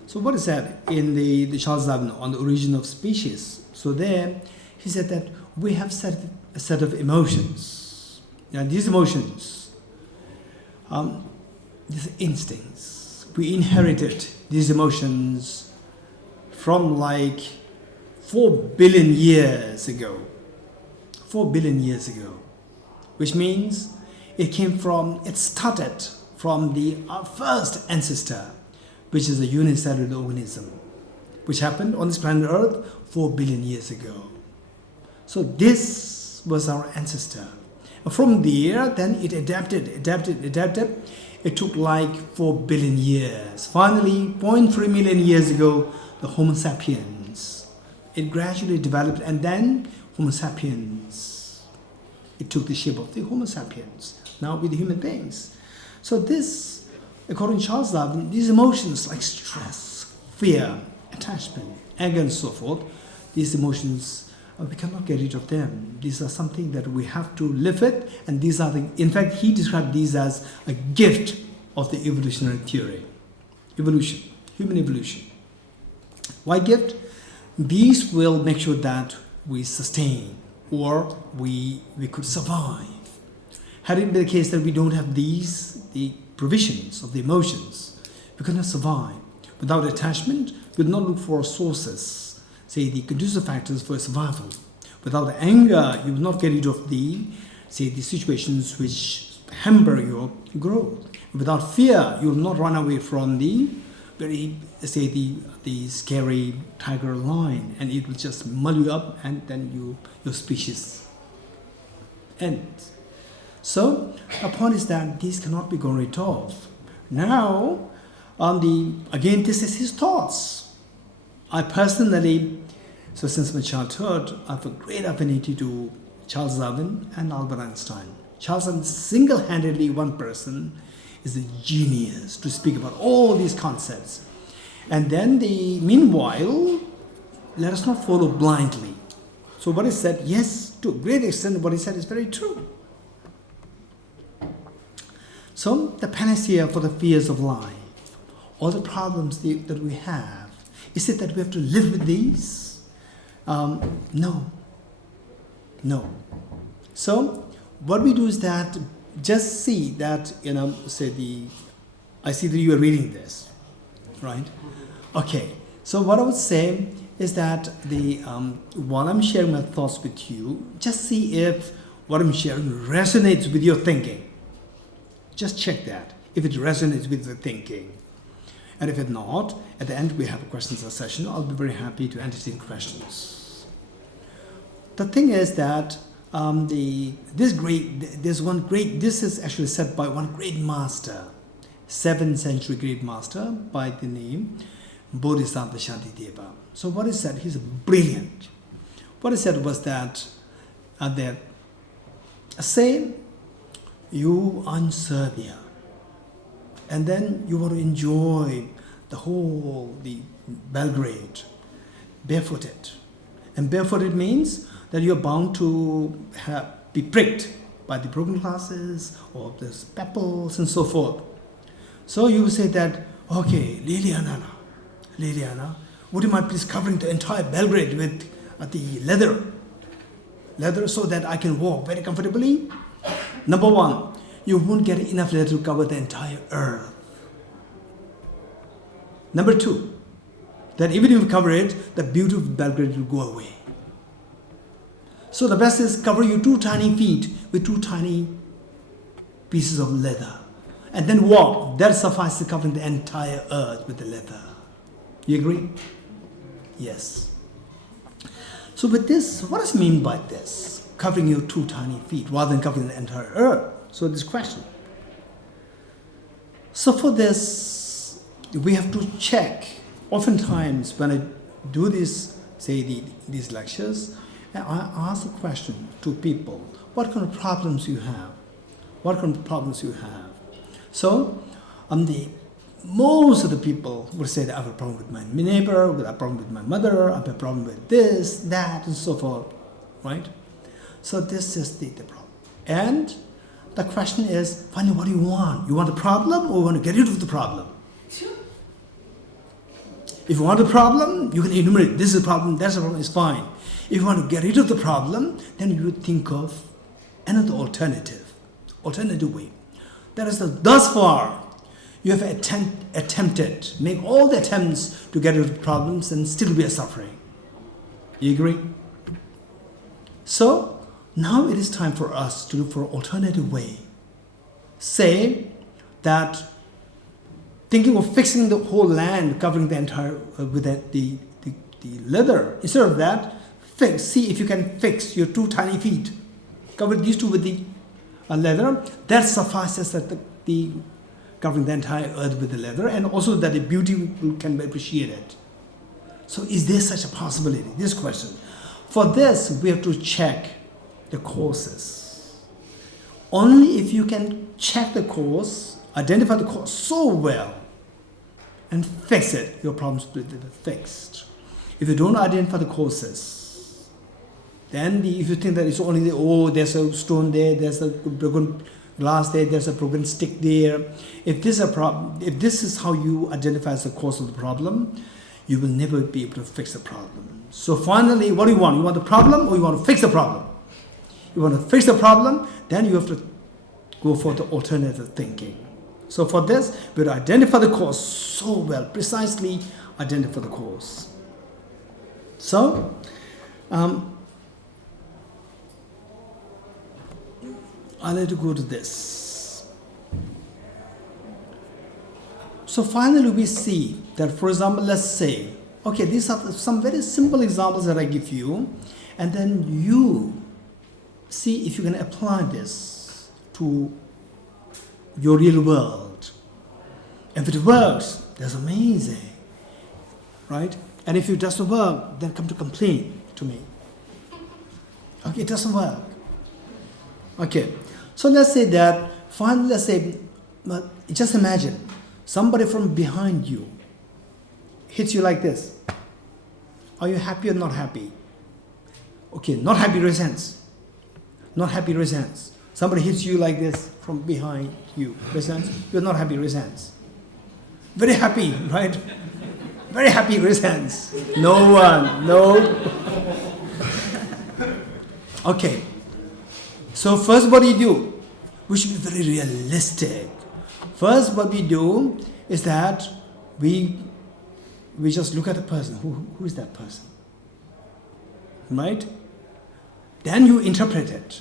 So what is that in the Charles Darwin on the origin of species? So there he said that we have a set of emotions. And these emotions, these instincts, we inherited these emotions from like 4 billion years ago. 4 billion years ago. Which means it started from our first ancestor, which is a unicellular organism, which happened on this planet Earth 4 billion years ago. So this was our ancestor. And from there, then it adapted. It took like 4 billion years. Finally, 0.3 million years ago, the Homo sapiens. It gradually developed, and then Homo sapiens. It took the shape of the Homo sapiens. Now with the human beings. So this, according to Charles Darwin, these emotions like stress, fear, attachment, anger, and so forth, these emotions, we cannot get rid of them. These are something that we have to live with, and these are in fact, he described these as a gift of the evolutionary theory. Evolution, human evolution. Why gift? These will make sure that we sustain, or we could survive. Had it been the case that we don't have the provisions of the emotions, we cannot survive. Without attachment, we will not look for sources, say the conducive factors for survival. Without anger, you will not get rid of the situations which hamper your growth. Without fear, you will not run away from the scary tiger lion, and it will just mull you up, and then your species ends. So the point is that these cannot be gotten rid of. Now, again, this is his thoughts. I personally, so since my childhood, I have a great affinity to Charles Darwin and Albert Einstein. Charles Darwin, single-handedly one person, is a genius to speak about all these concepts. And then meanwhile, let us not follow blindly. So what he said, yes, to a great extent, what he said is very true. So the panacea for the fears of life, all the problems that we have, is it that we have to live with these? No. So what we do is that just see that, I see that you are reading this, right? Okay, so what I would say is that while I'm sharing my thoughts with you, just see if what I'm sharing resonates with your thinking. Just check that, if it resonates with your thinking. And if it not, at the end we have a questions session. I'll be very happy to entertain questions. The thing is that this is actually said by one great master, 7th century great master by the name Bodhisattva Shantideva. So what he said, he's brilliant. What he said was that, say you are in Serbia, and then you want to enjoy the Belgrade barefooted. And barefooted means that you're bound to be pricked by the broken glasses or the pebbles and so forth. So you say that, okay, Liliana, would you mind please covering the entire Belgrade with the leather so that I can walk very comfortably? Number one, you won't get enough leather to cover the entire earth. Number two, that even if you cover it, the beauty of Belgrade will go away. So the best is cover your 2 tiny feet with 2 tiny pieces of leather. And then walk. That suffices covering the entire earth with the leather. You agree? Yes. So with this, what does it mean by this? Covering your 2 tiny feet rather than covering the entire earth. So this question. So for this, we have to check. Oftentimes when I do this, say these lectures, I ask a question to people. What kind of problems you have? What kind of problems you have? So most of the people would say that I have a problem with my neighbor, I have a problem with my mother, I have a problem with this, that, and so forth. Right? So this is the problem. And the question is, finally, what do you want? You want the problem or you want to get rid of the problem? If you want the problem, you can enumerate, this is a problem, that's a problem, it's fine. If you want to get rid of the problem, then you would think of another alternative way. That is, thus far, you have attempted, make all the attempts to get rid of problems and still be suffering. You agree? So, now it is time for us to look for an alternative way. Say that thinking of fixing the whole land, covering the entire, with the leather, instead of that, see if you can fix your 2 tiny feet. Cover these 2 with the leather. That suffices that the covering the entire earth with the leather, and also that the beauty can be appreciated. So is there such a possibility? This question. For this, we have to check the causes. Only if you can check the cause, identify the cause so well, and fix it, your problems will be fixed. If you don't identify the causes, then if you think that it's only there's a stone there, there's a broken glass there, there's a broken stick there. If this is a problem, if this is how you identify as the cause of the problem, you will never be able to fix the problem. So finally, what do you want? You want the problem or you want to fix the problem? You want to fix the problem, then you have to go for the alternative thinking. So for this, we have to identify the cause so well, precisely identify the cause. So, I'll let you go to this. So finally we see that, for example, let's say, okay, these are some very simple examples that I give you, and then you see if you can apply this to your real world. If it works, that's amazing, right? And if it doesn't work, then come to complain to me. Okay, it doesn't work. Okay, so let's say that, finally, let's say, just imagine somebody from behind you hits you like this. Are you happy or not happy? Okay, not happy, raise hands. Not happy, raise hands. Somebody hits you like this from behind you, raise hands. You're not happy, raise hands. Very happy, right? Very happy, raise hands. No one, no. Okay. So first what do you do? We should be very realistic. First what we do is that we we just look at the person. Who is that person? Right? Then you interpret it.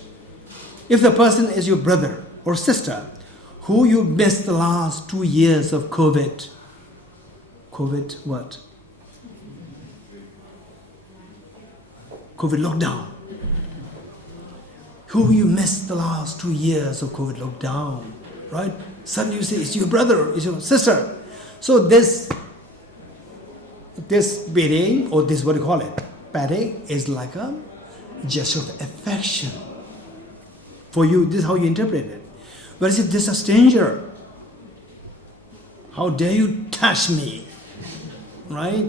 If the person is your brother or sister, who you missed the last 2 years of COVID what? COVID lockdown. Who you missed the last 2 years of COVID lockdown, right? Suddenly you say, it's your brother, it's your sister. So this beating, or this, what do you call it? Patting is like a gesture of affection. For you, this is how you interpret it. Whereas if this is a stranger, how dare you touch me, right?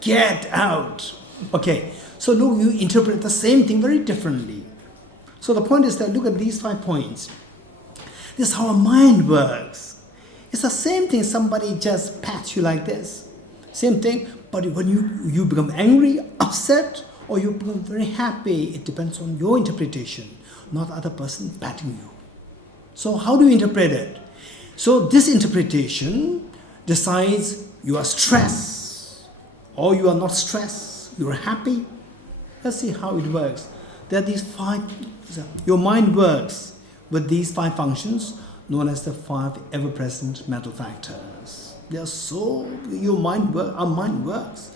Get out. Okay, so look, you interpret the same thing very differently. So the point is that look at these 5 points. This is how our mind works. It's the same thing, somebody just pats you like this. Same thing, but when you become angry, upset, or you become very happy, it depends on your interpretation, not the other person patting you. So how do you interpret it? So this interpretation decides you are stressed, or you are not stressed, you are happy. Let's see how it works. There are these 5, your mind works with these 5 functions known as the 5 ever-present mental factors. They are so, our mind works.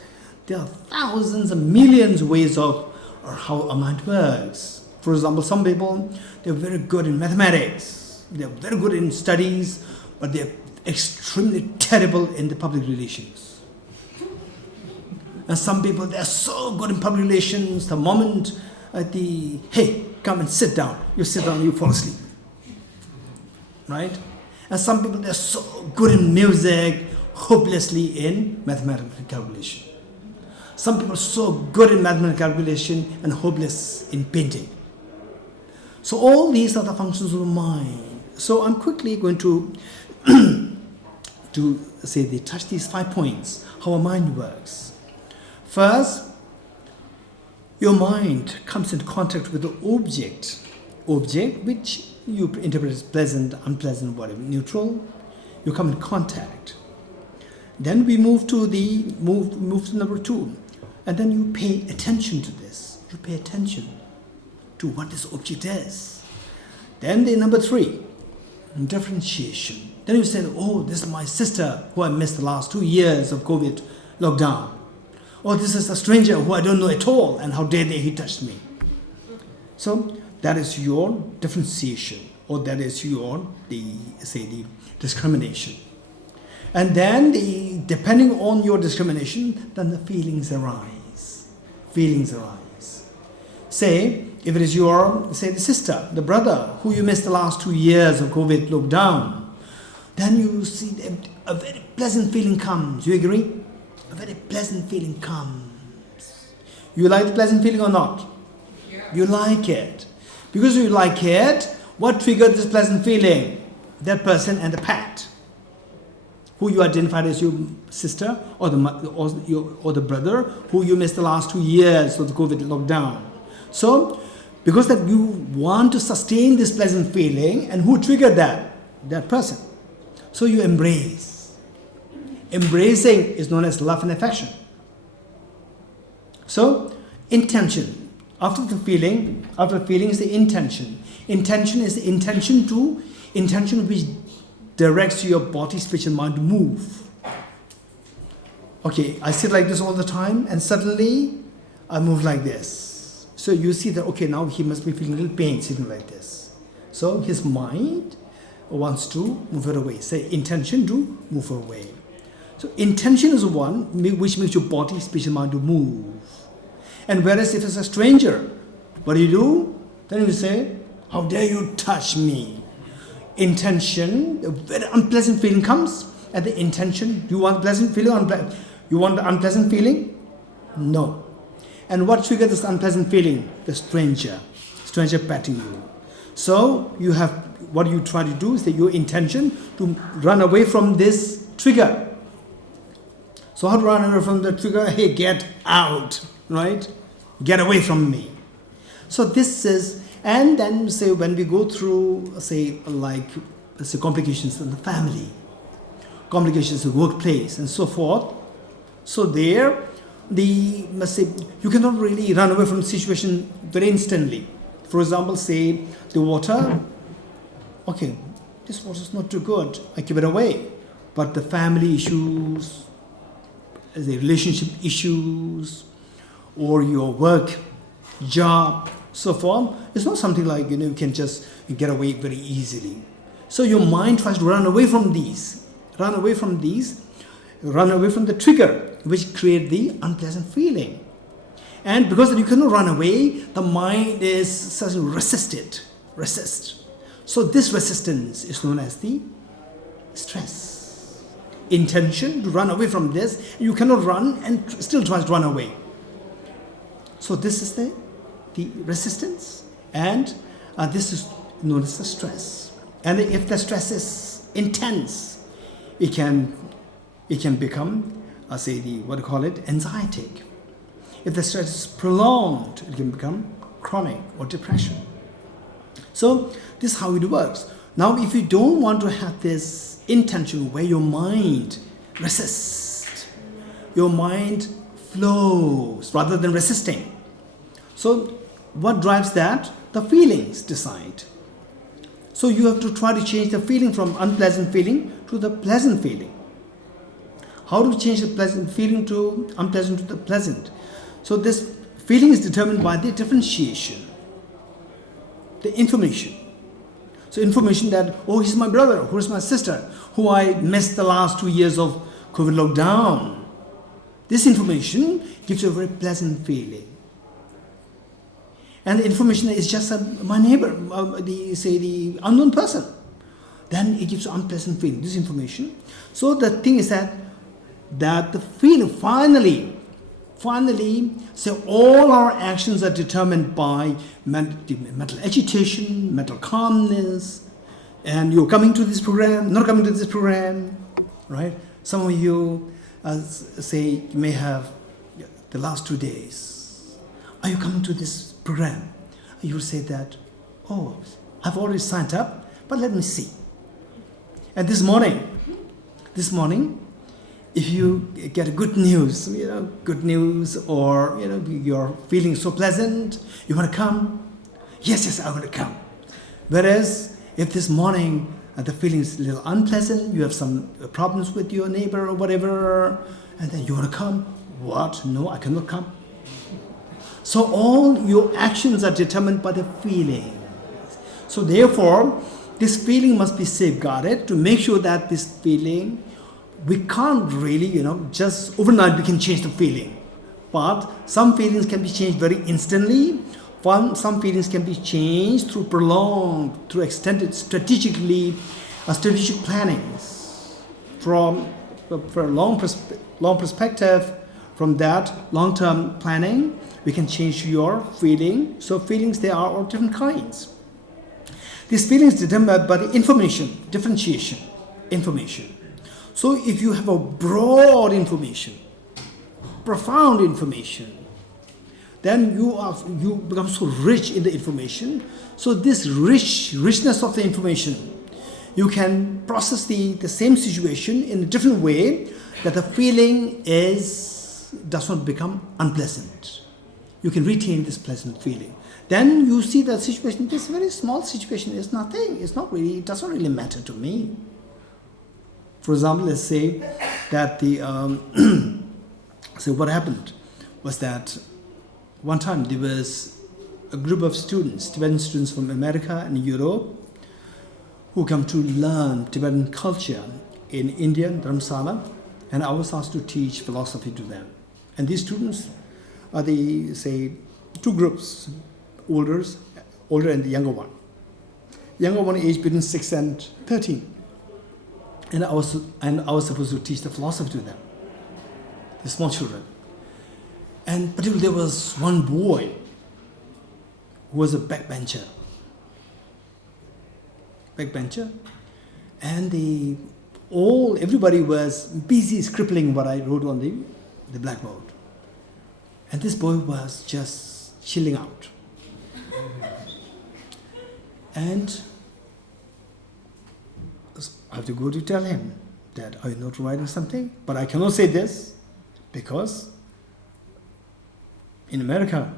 There are thousands and millions of ways of how our mind works. For example, some people, they're very good in mathematics, they're very good in studies, but they're extremely terrible in the public relations. And some people, they're so good in public relations, the moment hey, come and sit down, you sit down, you fall asleep. Right? And some people, they're so good in music, hopelessly in mathematical calculation. Some people are so good in mathematical calculation and hopeless in painting. So all these are the functions of the mind. So I'm quickly going to touch these 5 points, how our mind works. First, your mind comes into contact with the object which you interpret as pleasant, unpleasant, whatever, neutral. You come in contact. Then we move to number 2, and then you pay attention to this. You pay attention to what this object is. Then the number 3, differentiation. Then you say, oh, this is my sister who I missed the last 2 years of COVID lockdown. Or this is a stranger who I don't know at all, and how dare he touch me. So that is your differentiation, or that is your the discrimination. And then depending on your discrimination, then the feelings arise. Say, if it is the sister, the brother who you missed the last 2 years of COVID lockdown, then you see a very pleasant feeling comes. You agree? A very pleasant feeling comes. You like the pleasant feeling or not? Yeah. You like it. Because you like it, what triggered this pleasant feeling? That person and the pat, who you identified as your sister or the brother who you missed the last 2 years of the COVID lockdown. So, because that you want to sustain this pleasant feeling, and who triggered that? That person. So you embrace. Embracing is known as love and affection. So, intention. After the feeling is the intention. Intention is the intention which directs your body, speech, and mind to move. Okay, I sit like this all the time, and suddenly I move like this. So you see that, okay, now he must be feeling a little pain sitting like this. So his mind wants to move it away. Say intention to move away. So intention is the one which makes your body, speech, and mind to move. And whereas if it's a stranger, what do? Then you say, how dare you touch me? Intention, a very unpleasant feeling comes at the intention. Do you want a pleasant feeling? You want the unpleasant feeling? No. And what triggers this unpleasant feeling? The stranger patting you. So what you try to do is that your intention to run away from this trigger. So how to run away from the trigger? Hey, get out, right? Get away from me. So this is, and then say when we go through, complications in the family, complications in the workplace, and so forth, So there, you cannot really run away from the situation very instantly. For example, say the water, okay, this water is not too good, I give it away. But the family issues, the relationship issues, or your work, job, so on, it's not something like, you can just get away very easily. So your mind tries to run away from these, run away from the trigger, which create the unpleasant feeling. And because you cannot run away, the mind is suddenly resist. So this resistance is known as the stress. Intention to run away from this, you cannot run and still try to run away. So this is the resistance, and this is known as the stress. And if the stress is intense, it can become, anxiety. If the stress is prolonged, it can become chronic or depression. So this is how it works. Now, if you don't want to have this intention where your mind resists, your mind flows rather than resisting. So what drives that? The feelings decide. So you have to try to change the feeling from unpleasant feeling to the pleasant feeling. How do we change the pleasant feeling to unpleasant to the pleasant? So this feeling is determined by the differentiation, the information. So information that, oh, he's my brother, who's my sister, who I missed the last 2 years of COVID lockdown. This information gives you a very pleasant feeling. And the information is just my neighbor, the unknown person. Then it gives you unpleasant feeling, this information. So the thing is that the feeling finally, so all our actions are determined by mental agitation, mental calmness, and you're coming to this program, not coming to this program, right? Some of you may have the last 2 days. Are you coming to this program? You will say that, oh, I've already signed up, but let me see. And this morning, if you get good news, or you're feeling so pleasant, you want to come? Yes, I want to come. Whereas if this morning the feeling is a little unpleasant, you have some problems with your neighbor or whatever, and then you want to come? What? No, I cannot come. So all your actions are determined by the feeling. So therefore, this feeling must be safeguarded to make sure that this feeling, we can't really, just overnight we can change the feeling. But some feelings can be changed very instantly. Some feelings can be changed through prolonged, through extended strategic plannings. For a long perspective, from that long-term planning, we can change your feeling. So feelings, they are of different kinds. These feelings determined by the information, differentiation, information. So if you have a broad information, profound information, then you become so rich in the information. So this richness of the information, you can process the same situation in a different way that the feeling does not become unpleasant. You can retain this pleasant feeling. Then you see the situation, this very small situation is nothing. It doesn't really matter to me. For example, let's say that so what happened was that one time there was a group of students, Tibetan students from America and Europe, who come to learn Tibetan culture in India, Dharamsala, and I was asked to teach philosophy to them. And these students are two groups, older and the younger one. Younger one aged between 6 and 13. And I was supposed to teach the philosophy to them, the small children. And particularly there was one boy who was a backbencher. And everybody was busy scribbling what I wrote on the blackboard. And this boy was just chilling out. And I have to go to tell him that, are you not writing something? But I cannot say this Because in America,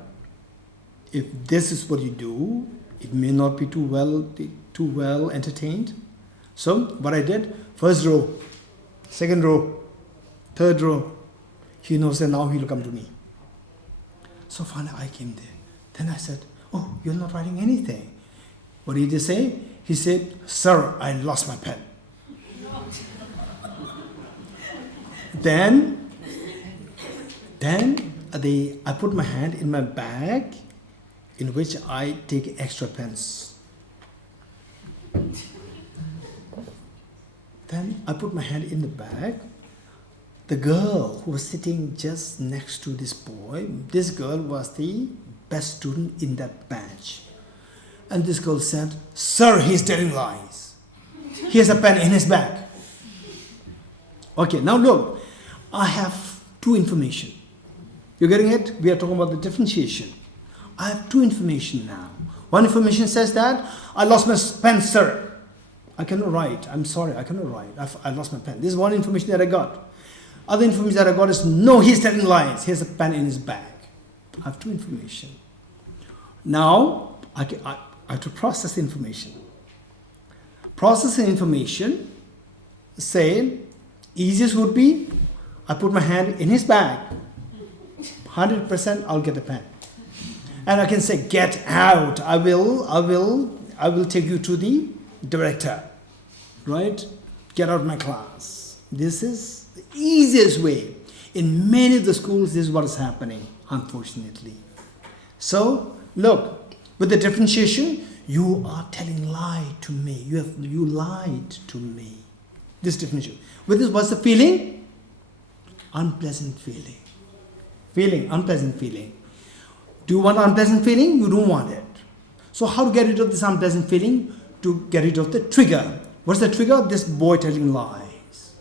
if this is what you do, it may not be too well entertained. So what I did, first row, second row, third row, he knows that now he will come to me. So finally I came there. Then I said, oh, you're not writing anything. What did he say? He said, sir, I lost my pen. Then I put my hand in my bag in which I take extra pens. Then I put my hand in the bag. The girl who was sitting just next to this boy, this girl was the best student in that batch. And this girl said, sir, he's telling lies. He has a pen in his bag. Okay, now look, I have two information. You're getting it? We are talking about the differentiation. I have two information now. One information says that, I lost my pen, sir. I cannot write. I'm sorry, I cannot write. I lost my pen. This is one information that I got. Other information that I got is, no, he's telling lies. He has a pen in his bag. I have two information. Now, I have to process the information. Processing information, say, easiest would be, I put my hand in his bag. 100% I'll get a pen. And I can say, get out. I will take you to the director. Right? Get out of my class. This is the easiest way. In many of the schools, this is what is happening, unfortunately. So, look, with the differentiation, you are telling lie to me. You lied to me. This differentiation. With this, what's the feeling? Unpleasant feeling. Unpleasant feeling. Do you want unpleasant feeling? You don't want it. So how to get rid of this unpleasant feeling? To get rid of the trigger. What's the trigger? This boy telling lies.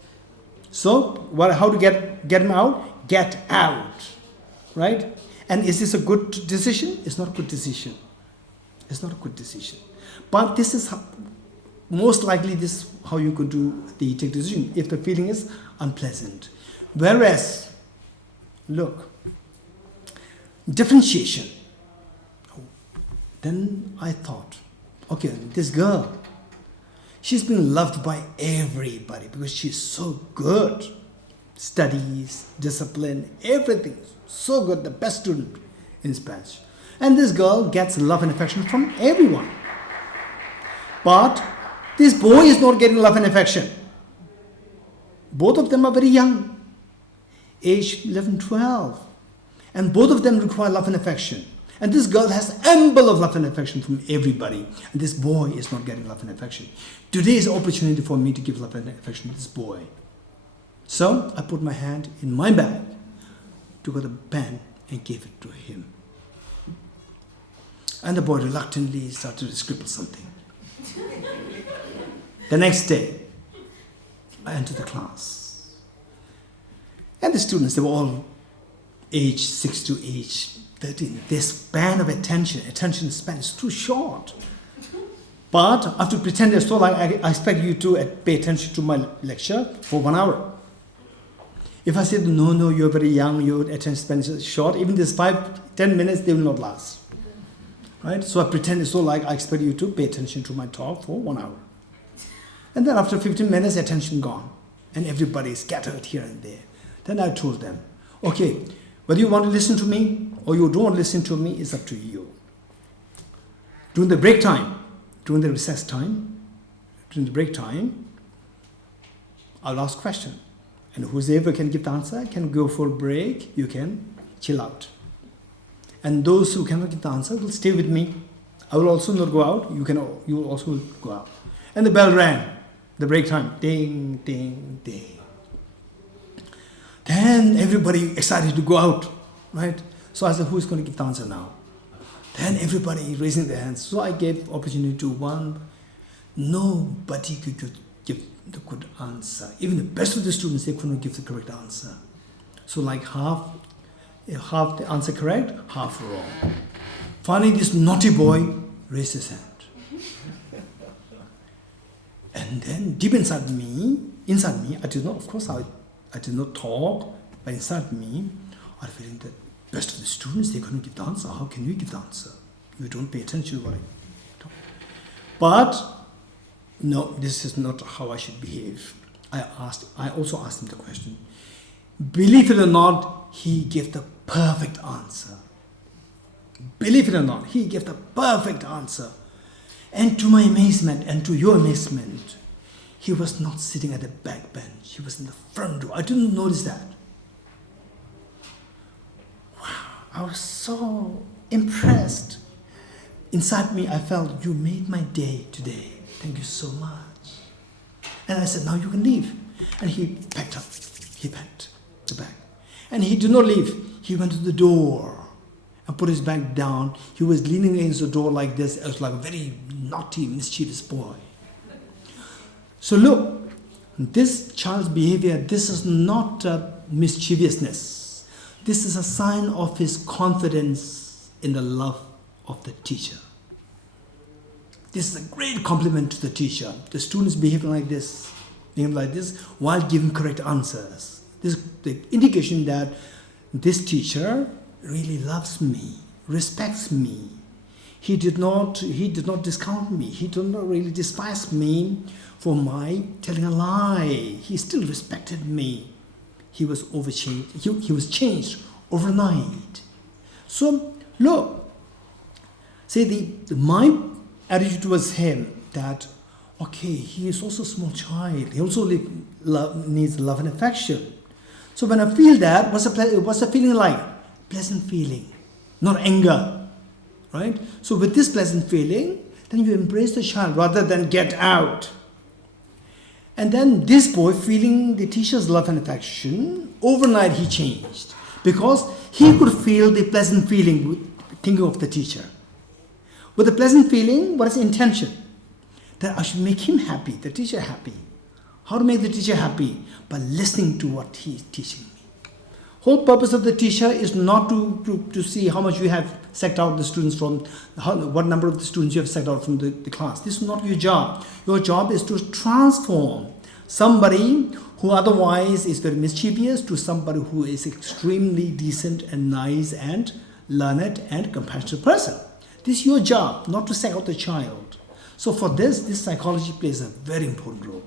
So how to get him out? Get out. Right? And is this a good decision? It's not a good decision. It's not a good decision. But this is most likely this is how you could do the take decision if the feeling is unpleasant. Whereas, look, differentiation. Then I thought, okay, this girl, she's being loved by everybody because she's so good. Studies, discipline, everything. So good, the best student in his batch. And this girl gets love and affection from everyone. But this boy is not getting love and affection. Both of them are very young, age 11, 12. And both of them require love and affection. And this girl has ample of love and affection from everybody. And this boy is not getting love and affection. Today is an opportunity for me to give love and affection to this boy. So I put my hand in my bag, took out a pen and gave it to him. And the boy reluctantly started to scribble something. The next day, I entered the class. And the students, they were all age 6 to age 13. Their span of attention span is too short. But I have to pretend as though I expect you to pay attention to my lecture for 1 hour. If I said, no, you're very young, your attention span is short, even this 5-10 minutes, they will not last. Right? So I pretend as though I expect you to pay attention to my talk for 1 hour. And then after 15 minutes, attention gone. And everybody is scattered here and there. Then I told them, okay, whether you want to listen to me or you don't want to listen to me, it's up to you. During the break time, during the recess time, during the break time, I'll ask question. And whoever can give the answer can go for a break, you can chill out. And those who cannot give the answer will stay with me. I will also not go out, you will also go out. And the bell rang, the break time, ding, ding, ding. Then everybody excited to go out, right? So I said, who is going to give the answer now? Then everybody raising their hands. So I gave opportunity to one. Nobody could give the good answer. Even the best of the students, they couldn't give the correct answer. So half the answer correct, half wrong. Finally, this naughty boy raised his hand. And then deep inside me, I did not, of course, I did not talk But inside me, I'm feeling that best of the students, they couldn't give the answer. How can you give the answer? You don't pay attention to what I talk. But no, this is not how I should behave. I also asked him the question. Believe it or not, he gave the perfect answer. Believe it or not, he gave the perfect answer. And to my amazement, and to your amazement, he was not sitting at the back bench. He was in the front row. I didn't notice that. Wow, I was so impressed. Inside me, I felt, you made my day today. Thank you so much. And I said, now you can leave. And he packed up. He packed the bag. And he did not leave. He went to the door and put his bag down. He was leaning against the door like this. It was like a very naughty, mischievous boy. So look, this child's behavior, this is not mischievousness. This is a sign of his confidence in the love of the teacher. This is a great compliment to the teacher. The students behaving like this while giving correct answers. This is the indication that this teacher really loves me, respects me. He did not discount me. He did not really despise me for my telling a lie. He still respected me. He was overchanged. He was changed overnight. So look, say my attitude towards him that, okay, he is also a small child. He also needs love and affection. So when I feel that, what's the feeling like? Pleasant feeling, not anger, right? So with this pleasant feeling, then you embrace the child rather than get out. And then this boy, feeling the teacher's love and affection, overnight he changed because he could feel the pleasant feeling thinking of the teacher. With the pleasant feeling, what is the intention? That I should make him happy, the teacher happy. How to make the teacher happy? By listening to what he is teaching me. Whole purpose of the teacher is not to see how much you have sacked out the students from, what number of the students you have sacked out from the class. This is not your job. Your job is to transform somebody who otherwise is very mischievous to somebody who is extremely decent and nice and learned and compassionate person. This is your job, not to sack out the child. So for this psychology plays a very important role.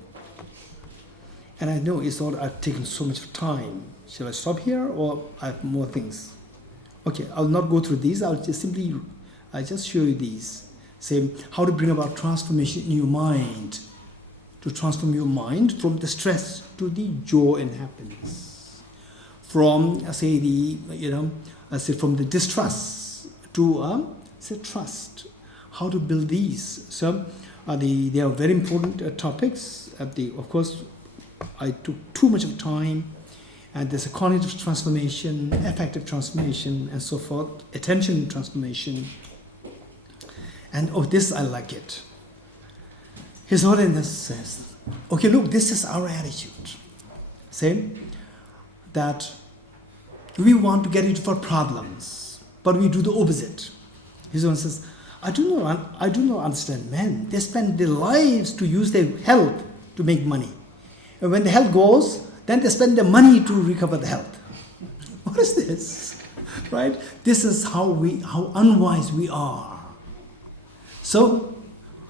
And I know it's all, I've taken so much time. Shall I stop here or I have more things? Okay, I'll not go through these. I'll just show you these. Say how to bring about transformation in your mind. To transform your mind from the stress to the joy and happiness. From, from the distrust to, trust. How to build these. So they are very important topics. Of course, I took too much of time. And there's a cognitive transformation, affective transformation, and so forth, attention transformation. And this I like it. His Holiness says, okay, look, this is our attitude. Say that we want to get rid of our problems, but we do the opposite. His Holiness says, I do not understand men. They spend their lives to use their health to make money. And when the health goes, then they spend the money to recover the health. What is this? Right? This is how unwise we are. So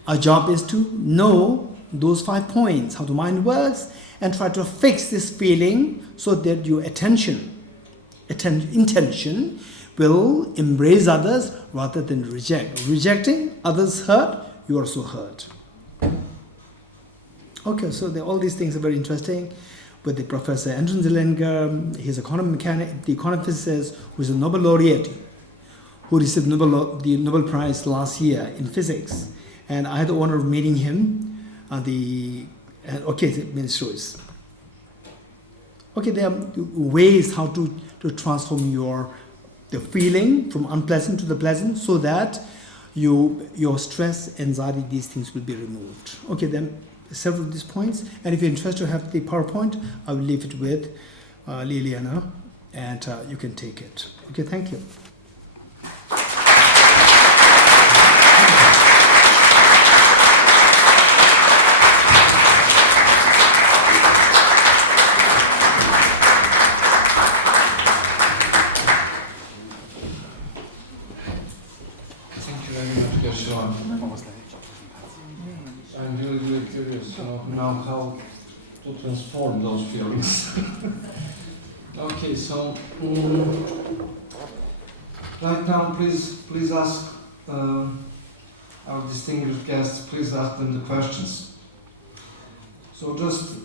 our job is to know those 5 points, how the mind works, and try to fix this feeling so that your intention will embrace others rather than reject. Rejecting others' hurt, you are so hurt. Okay, so all these things are very interesting. With the Professor Anton Zelenga, he's a quantum mechanic, the quantum physicist who is a Nobel laureate, who received the Nobel Prize last year in physics. And I had the honor of meeting him on ministries. Okay, there are ways how to transform the feeling from unpleasant to the pleasant so that your stress, anxiety, these things will be removed. Okay, then several of these points, and if you're interested to have the PowerPoint, I will leave it with Liliana, and you can take it. Okay, thank you. So now how to transform those feelings. Okay, so right now please ask our distinguished guests, please ask them the questions. So just,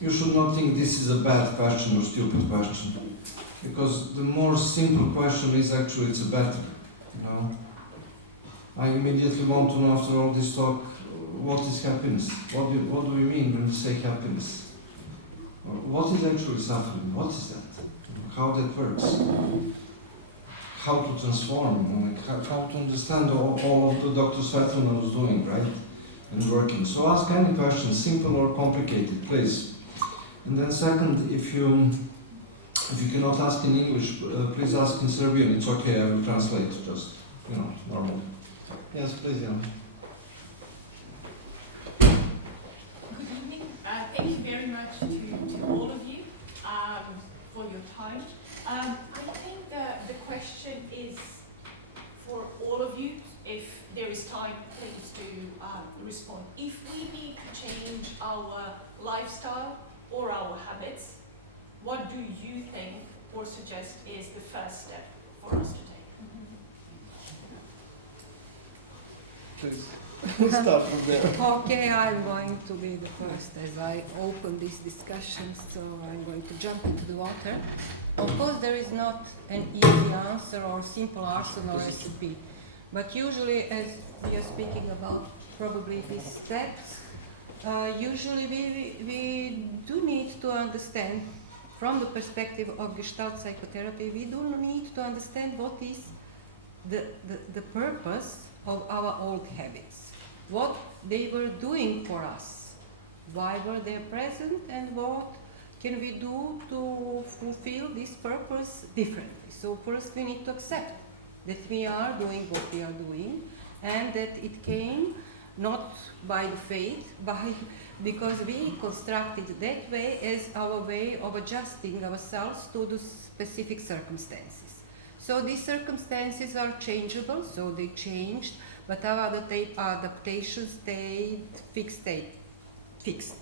you should not think this is a bad question or stupid question, because the more simple question is actually it's a better, you know. I immediately want to know after all this talk, what is happiness? What do we mean when we say happiness? Or what is actually suffering? What is that? How that works? How to transform? Like how to understand all of the Dr. Svetlana was doing, right? And working. So ask any question, simple or complicated, please. And then second, if you cannot ask in English, please ask in Serbian. It's okay, I will translate just, normally. Yes, please, Jan. Good evening. Thank you very much to all of you for your time. I think the question is for all of you. If there is time, please do respond. If we need to change our lifestyle or our habits, what do you think or suggest is the first step for us to take? Please. We'll start from there. Okay, I'm going to be the first as I open this discussion, so I'm going to jump into the water. Of course, there is not an easy answer or simple answer or recipe, but usually, as we are speaking about probably these steps, usually we do need to understand, from the perspective of Gestalt psychotherapy, we do need to understand what is the purpose of our old habits, what they were doing for us, why were they present, and what can we do to fulfill this purpose differently. So first we need to accept that we are doing what we are doing, and that it came not by the fate, because we constructed that way as our way of adjusting ourselves to the specific circumstances. So these circumstances are changeable, so they changed, but our adaptation stayed fixed.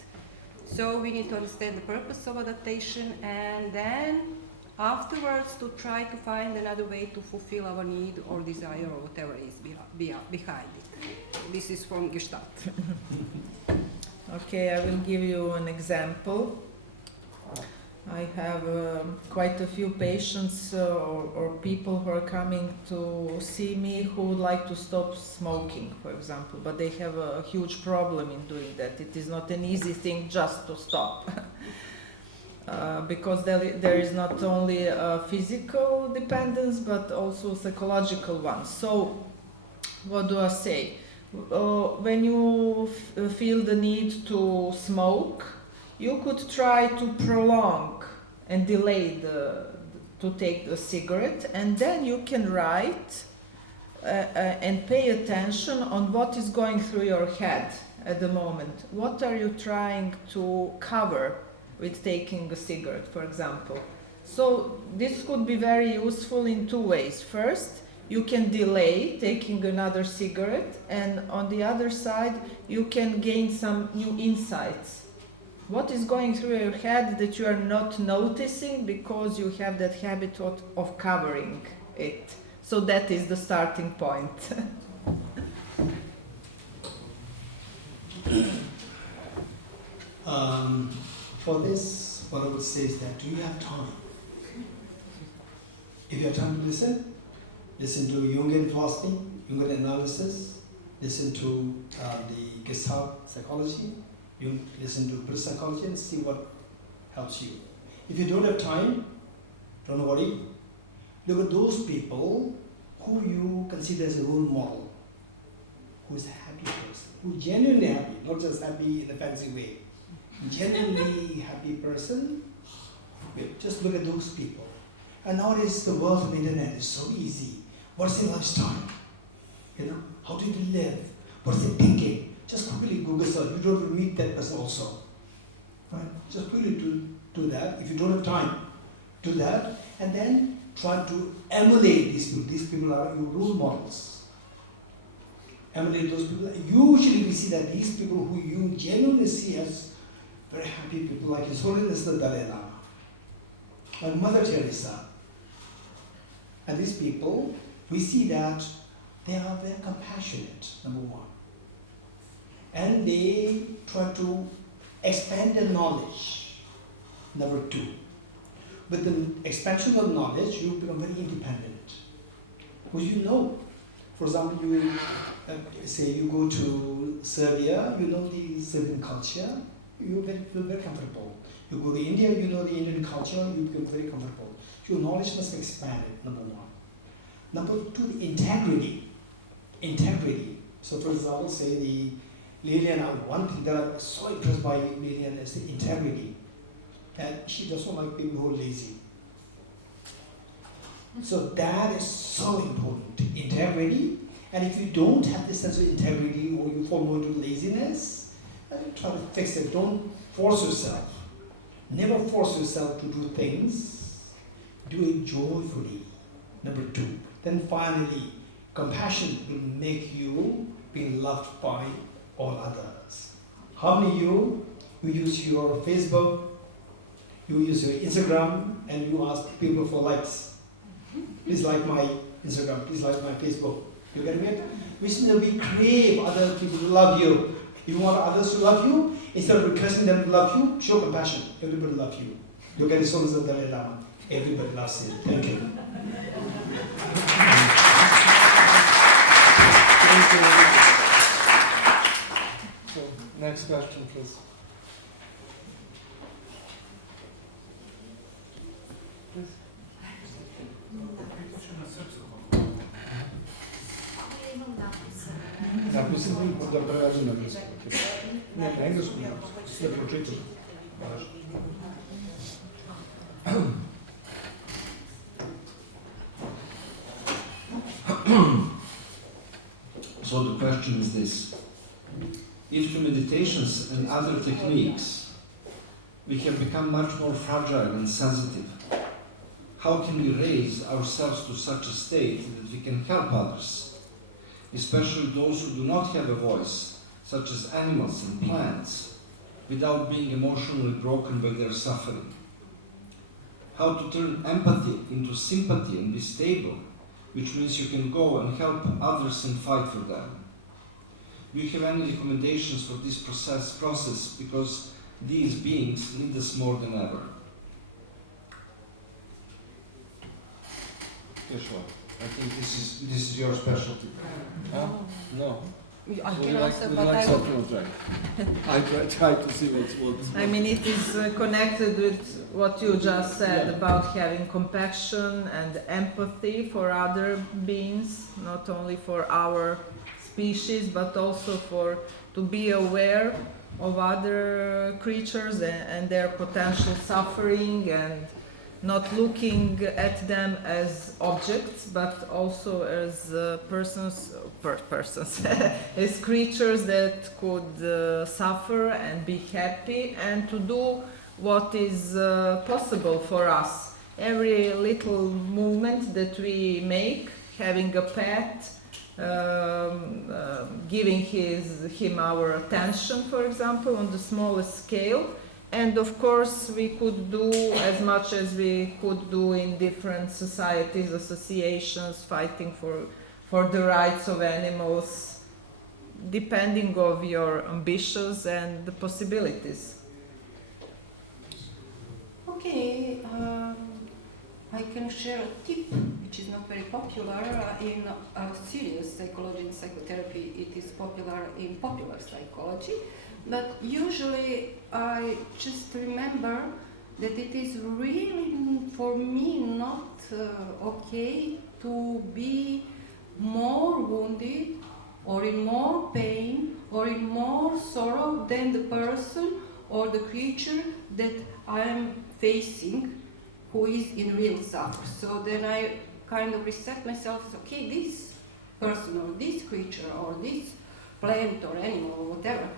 So we need to understand the purpose of adaptation, and then afterwards to try to find another way to fulfill our need or desire or whatever is behind it. This is from Gestalt. Okay, I will give you an example. I have quite a few patients or people who are coming to see me who would like to stop smoking, for example, but they have a huge problem in doing that. It is not an easy thing just to stop. Because there is not only a physical dependence but also psychological one. So, what do I say? When you feel the need to smoke, you could try to prolong and delay to take the cigarette, and then you can write and pay attention on what is going through your head at the moment. What are you trying to cover with taking a cigarette, for example? So this could be very useful in two ways. First, you can delay taking another cigarette, and on the other side, you can gain some new insights. What is going through your head that you are not noticing because you have that habit of covering it? So that is the starting point. For this, what I would say is that, do you have time? If you have time to listen to Jungian philosophy, Jungian analysis, listen to the Gestalt psychology, you listen to Buddhist psychology, and see what helps you. If you don't have time, don't worry. Look at those people who you consider as a role model, who is a happy person, who is genuinely happy, not just happy in a fancy way. Genuinely happy person. Just look at those people. And nowadays the world of the internet is so easy. What's their lifestyle? How do they live? What's their thinking? Just quickly Google search. You don't meet that person also. Right? Just quickly do that. If you don't have time, do that. And then try to emulate these people. These people are your role models. emulate those people. Usually we see that these people who you genuinely see as very happy people, like His Holiness the Dalai Lama, like Mother Teresa, and these people, we see that they are very compassionate, number one. And they try to expand their knowledge, number two. With the expansion of knowledge, you become very independent. Because you know, for example, you say you go to Serbia, you know the Serbian culture, you feel very comfortable. You go to India, you know the Indian culture, you become very comfortable. Your knowledge must be expanded, number one. Number two, the integrity. Integrity. So for example, say the Liliana, one thing that I'm so impressed by Liliana is the integrity. That she doesn't like people who are lazy. So that is so important, integrity. And if you don't have this sense of integrity or you fall more into laziness, try to fix it. Don't force yourself. Never force yourself to do things. Do it joyfully, number two. Then finally, compassion will make you be loved by all others. How many of you use your Facebook, you use your Instagram, and you ask people for likes? Please like my Instagram, please like my Facebook. You get me? Which means we crave other people to love you. If you want others to love you, instead of requesting them to love you, show compassion. Everybody loves you. Look at the souls of the Dalai Lama. Everybody loves him. Thank you. So, next question, please. Napisano da prevedem na engleskom. Ne, na engleskom ste pročitali. So the question is this: if through meditations and other techniques we have become much more fragile and sensitive, how can we raise ourselves to such a state that we can help others, especially those who do not have a voice, such as animals and plants, without being emotionally broken by their suffering? How to turn empathy into sympathy and be stable, which means you can go and help others and fight for them. Do you have any recommendations for this process, because these beings need us more than ever? Yes, sure. I think this is your specialty. No. I Would can you answer, would but you I something will. to try? I try to see what's I mean, it is connected with what you just said about having compassion and empathy for other beings, not only for our species, but also to be aware of other creatures and their potential suffering, and not looking at them as objects, but also as persons, as creatures that could suffer and be happy, and to do what is possible for us. Every little movement that we make, having a pet, giving him our attention, for example, on the smallest scale. And of course, we could do as much as we could do in different societies, associations, fighting for the rights of animals, depending on your ambitions and the possibilities. Okay, I can share a tip which is not very popular in serious psychology and psychotherapy. It is popular in popular psychology. But usually I just remember that it is really for me not okay to be more wounded or in more pain or in more sorrow than the person or the creature that I am facing who is in real suffer. So then I kind of reset myself, okay, this person or this creature or this plant or animal or whatever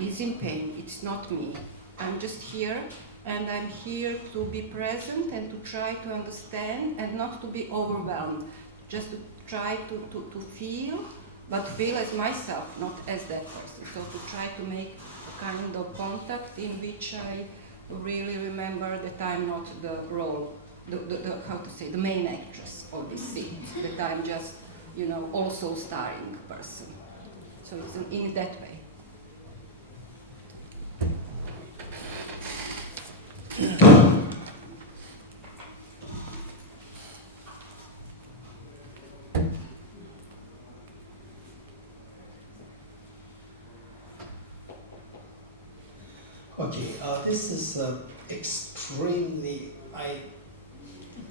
is in pain, it's not me. I'm just here, and I'm here to be present and to try to understand and not to be overwhelmed. Just to try to feel but feel as myself, not as that person. So to try to make a kind of contact in which I really remember that I'm not the role, the main actress of this scene, that I'm just, also starring person. So it's in that way. Okay, this is extremely, I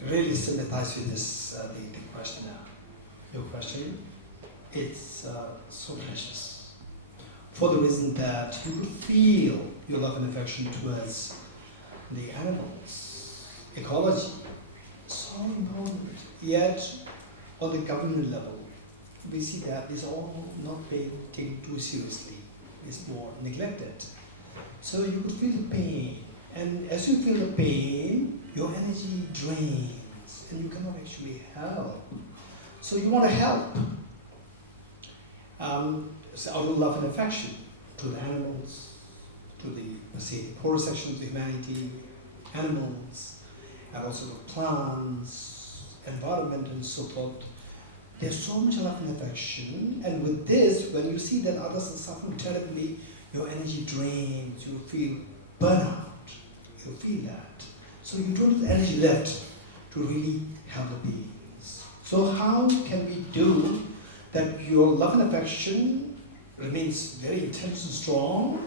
really sympathize with this, the question now. Your question, it's so precious. For the reason that you could feel your love and affection towards the animals, ecology, so important. Yet, on the government level, we see that it's all not being taken too seriously. It's more neglected. So you could feel the pain, and as you feel the pain, your energy drains, and you cannot actually help. So you want to help. So out of love and affection to the animals, to the, let's say, the poor sections of humanity, animals, and also the plants, environment, and so forth. There's so much love and affection, and with this, when you see that others are suffering terribly, your energy drains, you feel burnout, you feel that. So you don't have the energy left to really help the beings. So how can we do that your love and affection remains very intense and strong,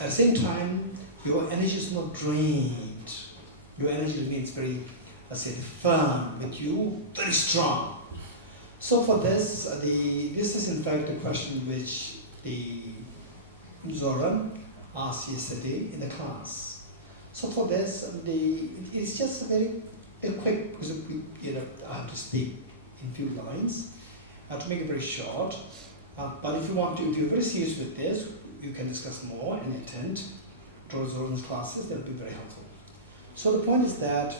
at the same time your energy is not drained, your energy remains very, let's say, firm with you, very strong. So for this, this is in fact a question which the Zoran asked yesterday in the class. So for this, it's just a quick, because I have to speak in few lines. I have to make it very short. But if you want to, if you're very serious with this, you can discuss more and attend Dr. Zoran's classes. That will be very helpful. So the point is that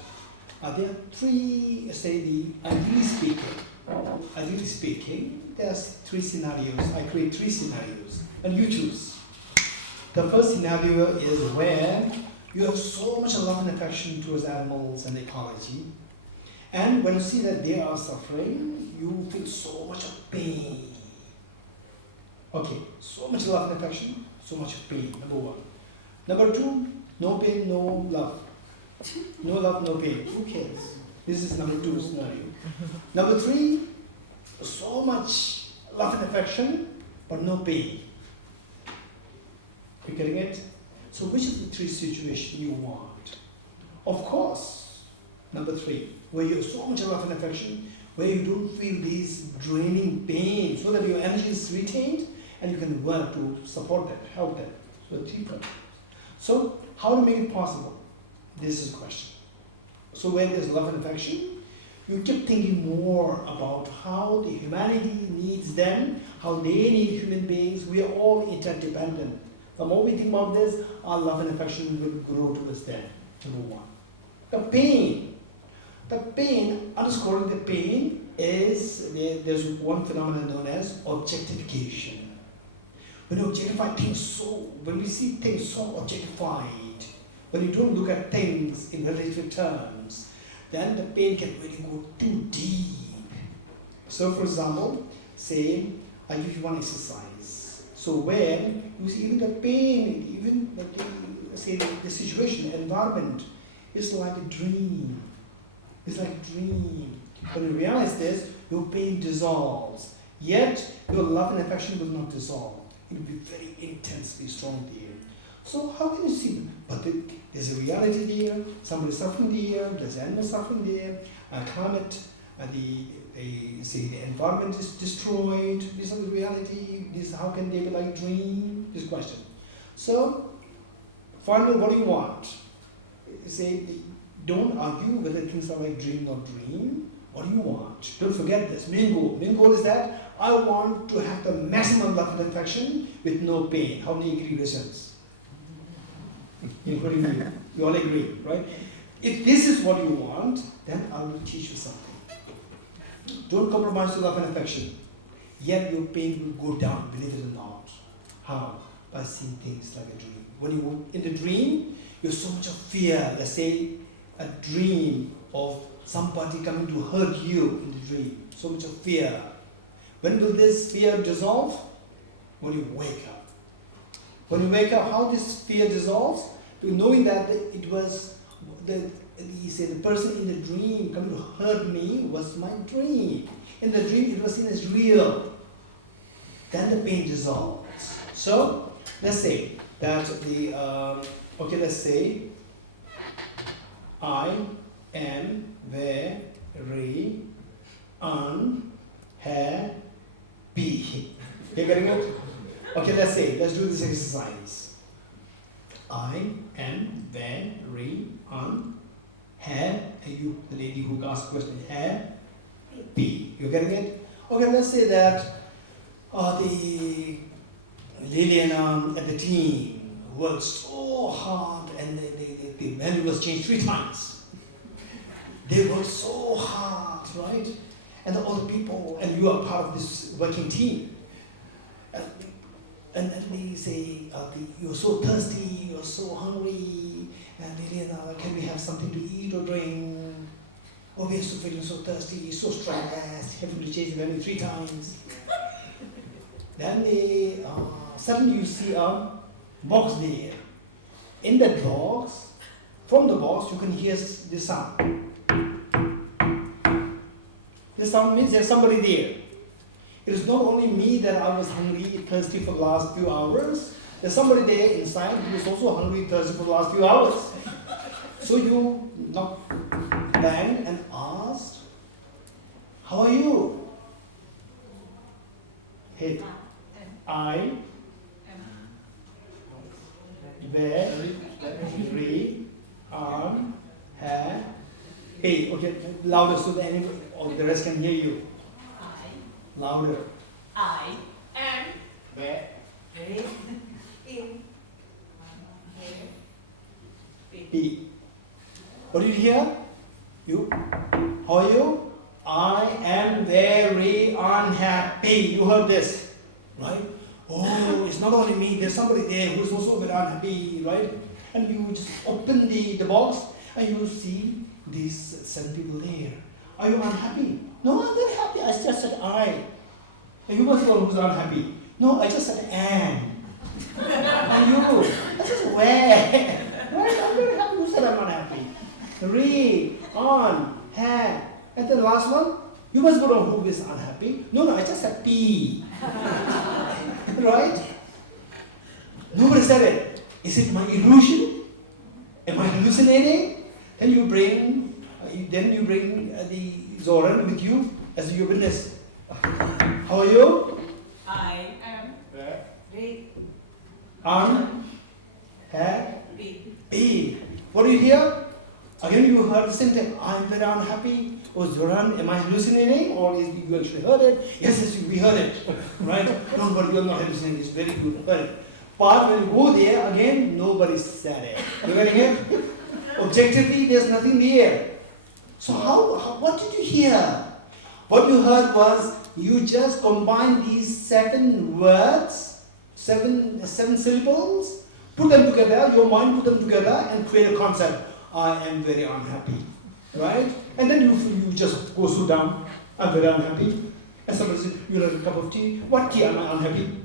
there are three, ideally speaking, there's three scenarios. I create three scenarios, and you choose. The first scenario is where you have so much love and affection towards animals and ecology, and when you see that they are suffering, you feel so much of pain. Okay, so much love and affection, so much of pain, number one. Number two, no pain, no love. No love, no pain. Who cares? This is number two scenario. Number three, so much love and affection, but no pain. You getting it? So which of the three situations you want? Of course, number three, where you have so much love and affection, where you don't feel these draining pain, so that your energy is retained and you can work to support them, help them. So three problems. So how to make it possible? This is the question. So when there's love and affection, you keep thinking more about how the humanity needs them, how they need human beings. We are all interdependent. The more we think about this, our love and affection will grow towards them, number one. The pain, underscoring the pain is, there's one phenomenon known as objectification. When you objectify things when we see things so objectified, when you don't look at things in relative terms, then the pain can really go too deep. So for example, say, I give you one exercise. So when you see even the pain, even the situation, the environment, is like a dream. It's like a dream. When you realize this, your pain dissolves. Yet, your love and affection will not dissolve. It will be very intensely strong there. So how can you see? But there's a reality there, somebody suffering there, there's animals suffering there, climate, the environment is destroyed, this is the reality, how can they be like dream? This question. So, finally, what do you want? Don't argue whether things are like dream or dream. What do you want? Don't forget this, main goal. Main goal is that I want to have the maximum love and affection with no pain. How many agree with this? Including you. You all agree, right? If this is what you want, then I will teach you something. Don't compromise your love and affection. yet your pain will go down, believe it or not. How? By seeing things like a dream. When you in the dream, you have so much of fear. Let's say a dream of somebody coming to hurt you in the dream. So much of fear. When will this fear dissolve? When you wake up. When you wake up, how this fear dissolves? To knowing that it was the person in the dream coming to hurt me was my dream. In the dream, it was seen as real. Then the pain dissolves. So let's say that let's say I am very unhappy. You getting it? Okay, let's do this exercise. I am very unhappy. You, the lady who asked the question, happy. You getting it? Okay, let's say that the lady and the team worked so hard and the menu was changed 3 times. They worked so hard, right? And all the people, and you are part of this working team. And they say, you're so thirsty, you're so hungry, and Liliana, can we have something to eat or drink? Oh, we're so feeling so thirsty, so stressed, having to change the menu 3 times. Then they, suddenly you see a box there. In that box, from the box, you can hear this sound. This sound means there's somebody there. It is not only me that I was hungry, thirsty for the last few hours. There's somebody there inside who is also hungry, thirsty for the last few hours. So you knocked, banged and asked, how are you? Hey, I am very unhappy. Okay, louder so that anybody or the rest can hear you. Louder. I am Very unhappy. What did you hear? You? How are you? I am very unhappy. You heard this, right? Oh, it's not only me, there's somebody there who's also very unhappy, right? And you just open the box and you see these 7 people there. Are you unhappy? No, I'm very happy. I just said I. And you must be the one who's unhappy. No, I just said and. And you? I just where? Right? I'm very happy. Who said I'm unhappy? Re, on, ha. And then the last one, you must go on who is unhappy. No, I just said P. Right? Nobody said it. Is it my illusion? Am I hallucinating? Then you bring the Zoran with you as your witness. How are you? I am unhappy. What do you hear? Again, you heard the same thing. I'm very unhappy. Oh, Zoran, am I hallucinating? Or is you actually heard it? Yes, we heard it. Right? Don't worry, you're not hallucinating. It's very good. Heard it. But when you go there, again, nobody said it. You getting it? Objectively, there's nothing there. So what did you hear? What you heard was, you just combine these 7 words, 7 syllables, put them together, your mind put them together and create a concept. I am very unhappy, right? And then you just go so down, I'm very unhappy. And somebody says, you have a cup of tea, what tea am I unhappy?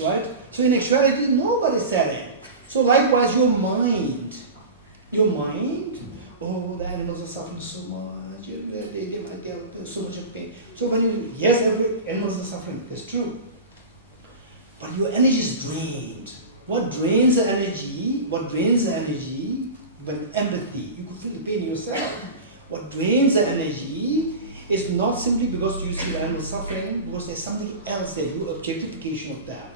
Right? So in actuality, nobody said it. So likewise, your mind, oh, the animals are suffering so much, they might have so much of pain. So when yes, every animals are suffering, that's true. But your energy is drained. What drains the energy? When empathy, you could feel the pain yourself. What drains the energy is not simply because you see the animal suffering, because there's something else there, your objectification of that.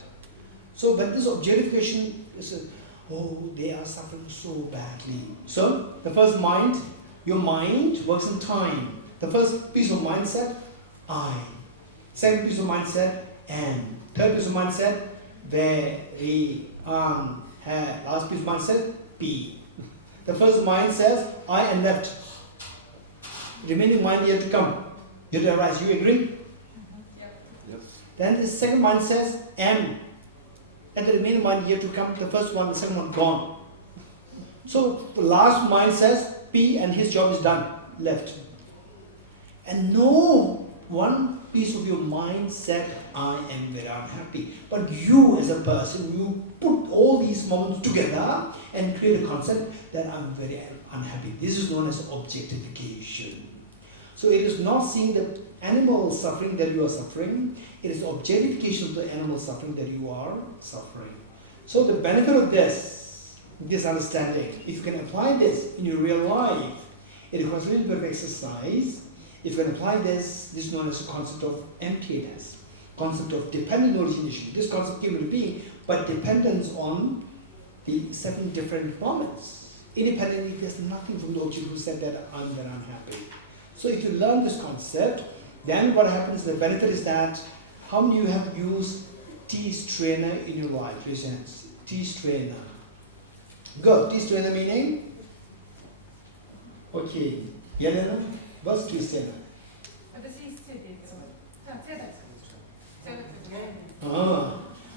So when this objectification is, oh, they are suffering so badly. So the first mind, your mind works in time. The first piece of mindset, I. Second piece of mindset, and. Third piece of mindset, very, have. Last piece of mindset, P. The first mind says, I and left. Remaining mind yet to come. Yet to arise. You agree? Yep. Then the second mind says am. And the remaining mind here to come, the first one, the second one gone. So the last mind says P and his job is done, left. And no one piece of your mind said, I am very unhappy. But you as a person, you put all these moments together and create a concept that I'm very unhappy. This is known as objectification. So it is not seeing the animal suffering that you are suffering, it is objectification of the animal suffering that you are suffering. So the benefit of this understanding, if you can apply this in your real life, it requires a little bit of exercise. If you can apply this is known as a concept of emptiness, concept of dependent origination. This concept came into being, but dependence on the 7 different moments. Independently, there's nothing from the object who said that I'm very unhappy. So if you learn this concept, then what happens, the benefit is that how many of you have used T-strainer in your life? Raise your hands. T-strainer. Good. T-strainer meaning? Okay. Yelena, what's T-strainer?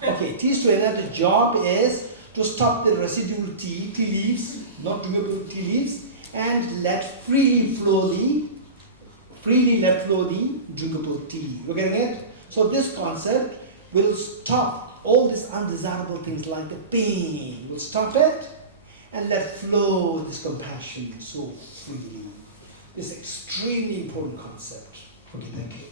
Okay, T-strainer, the job is to stop the residual tea leaves, not drinkable tea leaves, and let freely let flow the drinkable tea. You getting it? So this concept will stop all these undesirable things like the pain. Will stop it and let flow this compassion so freely. It's an extremely important concept. Okay, thank you.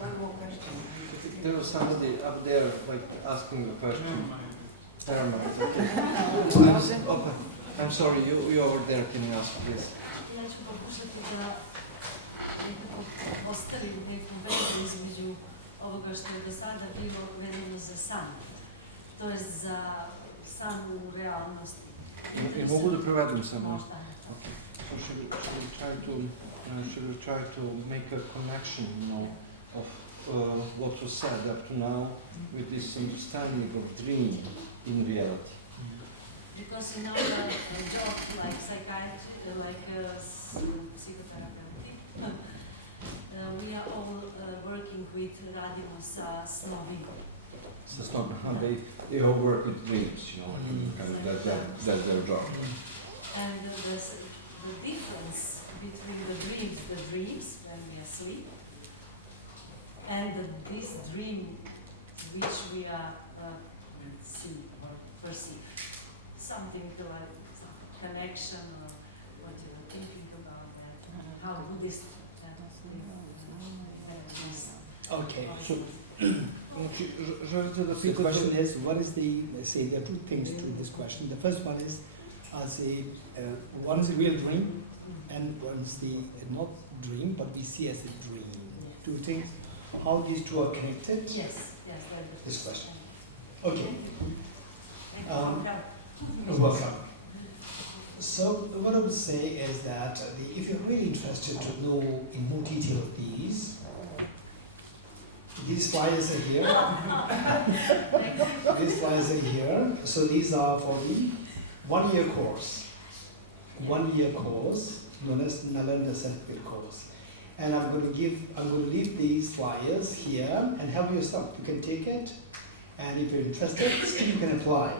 One more question. There was somebody up there like asking a question. I'm sorry, you over there, can you ask please? Ja ću pokušati da nekako postavim neku vezu između ovoga što je do sada bilo vezano za san. To je za san u realnosti. I mogu da prevedem samo. Okay. So should we try to make a connection, of what was said up to now with this understanding of dream in reality? Because in our job, like psychiatry, like psychotherapy, we are all working with radimo sa snovima. So it's not, they all work with dreams, that's their job. And the difference between the dreams when we are asleep, and this dream which we are see or perceive. Something to like some connection or what you are thinking about that, how Buddhist Okay. So, The question is, what is the, let's say, there are 2 things to this question. The first one is, one is a real dream, and one is the not dream, but we see as a dream. 2 things, how these 2 are connected? Yes. This question. Okay. Thank Welcome. So what I would say is that if you're really interested to know in more detail of these flyers are here. These flyers are here. So these are for the 1-year course. 1-year course known as nella certificate course. And I'm going to leave these flyers here and help yourself. You can take it, and if you're interested, still you can apply.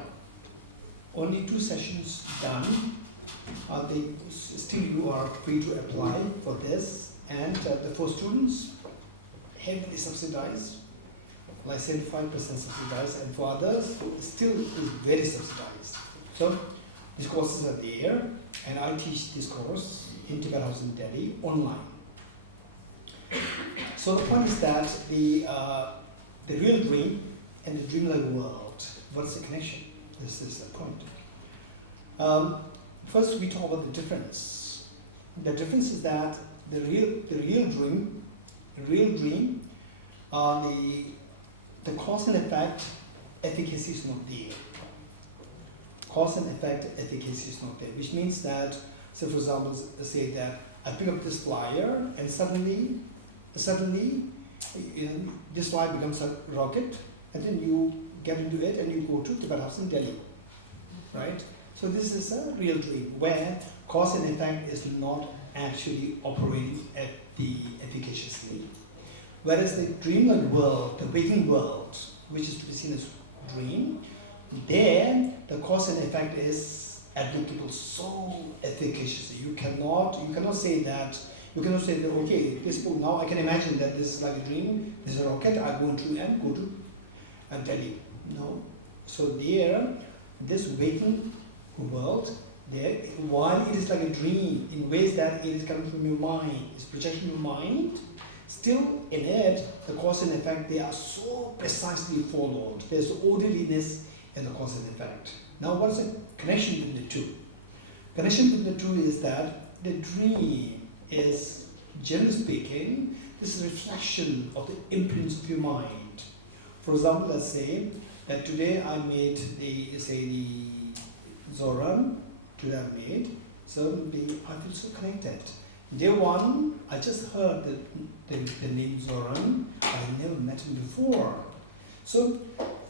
Only 2 sessions done. Still you are free to apply for this, and for students, heavily subsidized, like 75% subsidized, and for others, still is very subsidized. So these courses are there, and I teach this course in Tibet House in Delhi online. So the point is that the real dream and the dreamlike world, what's the connection? This is the point. First, we talk about the difference. The difference is that the real dream, the cause and effect efficacy is not there. Cause and effect efficacy is not there, which means that, so for example, say that I pick up this flyer and suddenly, this flyer becomes a rocket, and then you get into it and you go to Tibet House in Delhi, right? So this is a real dream where cause and effect is not actually operating efficaciously. Whereas the dreamlike world, the waking world, which is to be seen as dream, there the cause and effect is applicable so efficaciously. You cannot say that, okay, this book now I can imagine that this is like a dream, this is a rocket, I go into and go to Delhi. No. So there, this waking world, there, while it is like a dream in ways that it is coming from your mind, it's projection from your mind, still in it, the cause and effect, they are so precisely followed. There's orderliness in the cause and effect. Now what's the connection between the two? Connection between the two is that the dream is, generally speaking, this is a reflection of the imprints of your mind. For example, let's say that today I made the Zoran, today I made, so I feel so connected. Day one, I just heard the name Zoran, I never met him before. So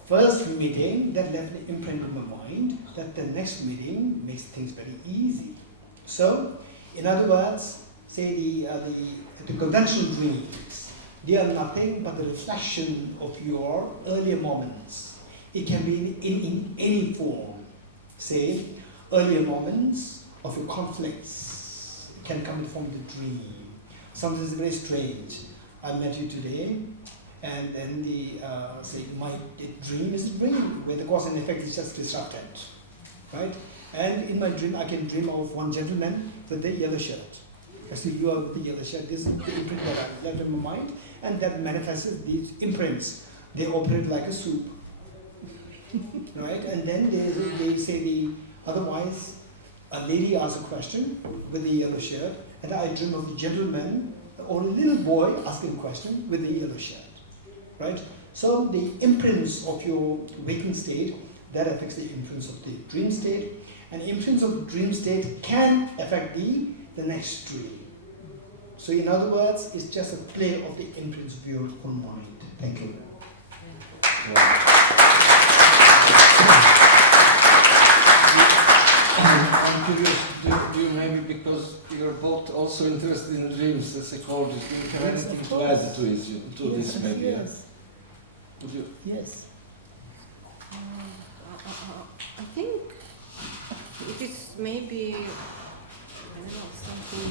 first meeting, that left an imprint in my mind, that the next meeting makes things very easy. So, in other words, say the conventional dreams, they are nothing but the reflection of your earlier moments. It can be in any form. Say, earlier moments of your conflicts can come in the form of the dream. Sometimes it's very strange. I met you today, and then my dream is a dream where the cause and effect is just disrupted, right? And in my dream, I can dream of one gentleman with the yellow shirt. I see you are with the yellow shirt. This is the imprint that I left in my mind, and that manifests these imprints. They operate like a soup, right? And then they say otherwise, a lady asks a question with the yellow shirt, and I dream of the gentleman or a little boy asking a question with the yellow shirt, right? So the imprints of your waking state, that affects the imprints of the dream state, and imprints of the dream state can affect the next dream. So in other words, it's just a play of the imprints of your own mind. Thank you. I'm curious, do you maybe, because you're both also interested in dreams as psychologists, do you have anything to add to this maybe? Yes. Would you? Yes. I think it is maybe, I don't know, something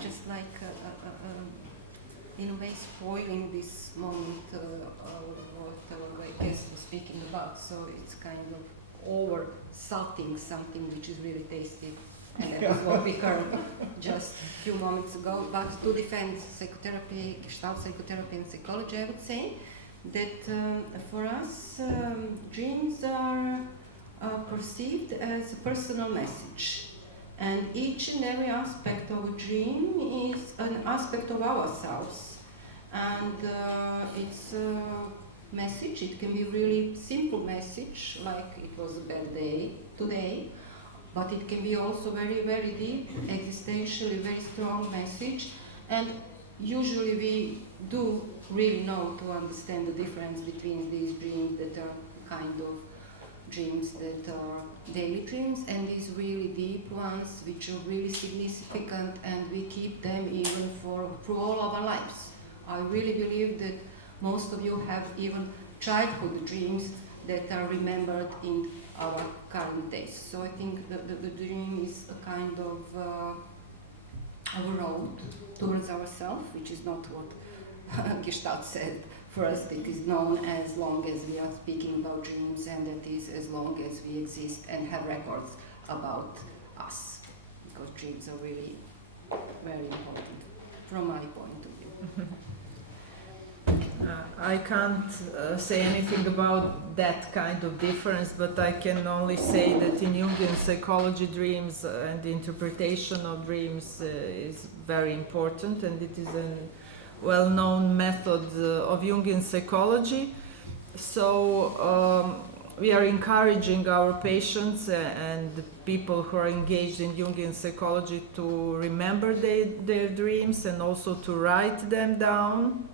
just like in a way spoiling this moment what our guest was speaking about. So it's kind of over salting something which is really tasty. And that is what we heard just a few moments ago. But to defend psychotherapy, Gestalt psychotherapy and psychology, I would say that for us, dreams are perceived as a personal message. And each and every aspect of a dream is an aspect of ourselves. And it's a message, it can be a really simple message, like it was a bad day today, but it can be also very, very deep, existentially very strong message. And usually we do really know to understand the difference between these dreams that are kind of dreams that are daily dreams and these really deep ones which are really significant, and we keep them even through all our lives. I really believe that most of you have even childhood dreams that are remembered in our current days. So I think that the dream is a kind of a road towards ourselves, which is not what Gestalt said. For us, it is known as long as we are speaking about dreams, and that is as long as we exist and have records about us, because dreams are really very important from my point of view. I can't say anything about that kind of difference, but I can only say that in Jungian psychology, dreams and the interpretation of dreams is very important, and it is a well-known method of Jungian psychology. So we are encouraging our patients and the people who are engaged in Jungian psychology to remember their dreams and also to write them down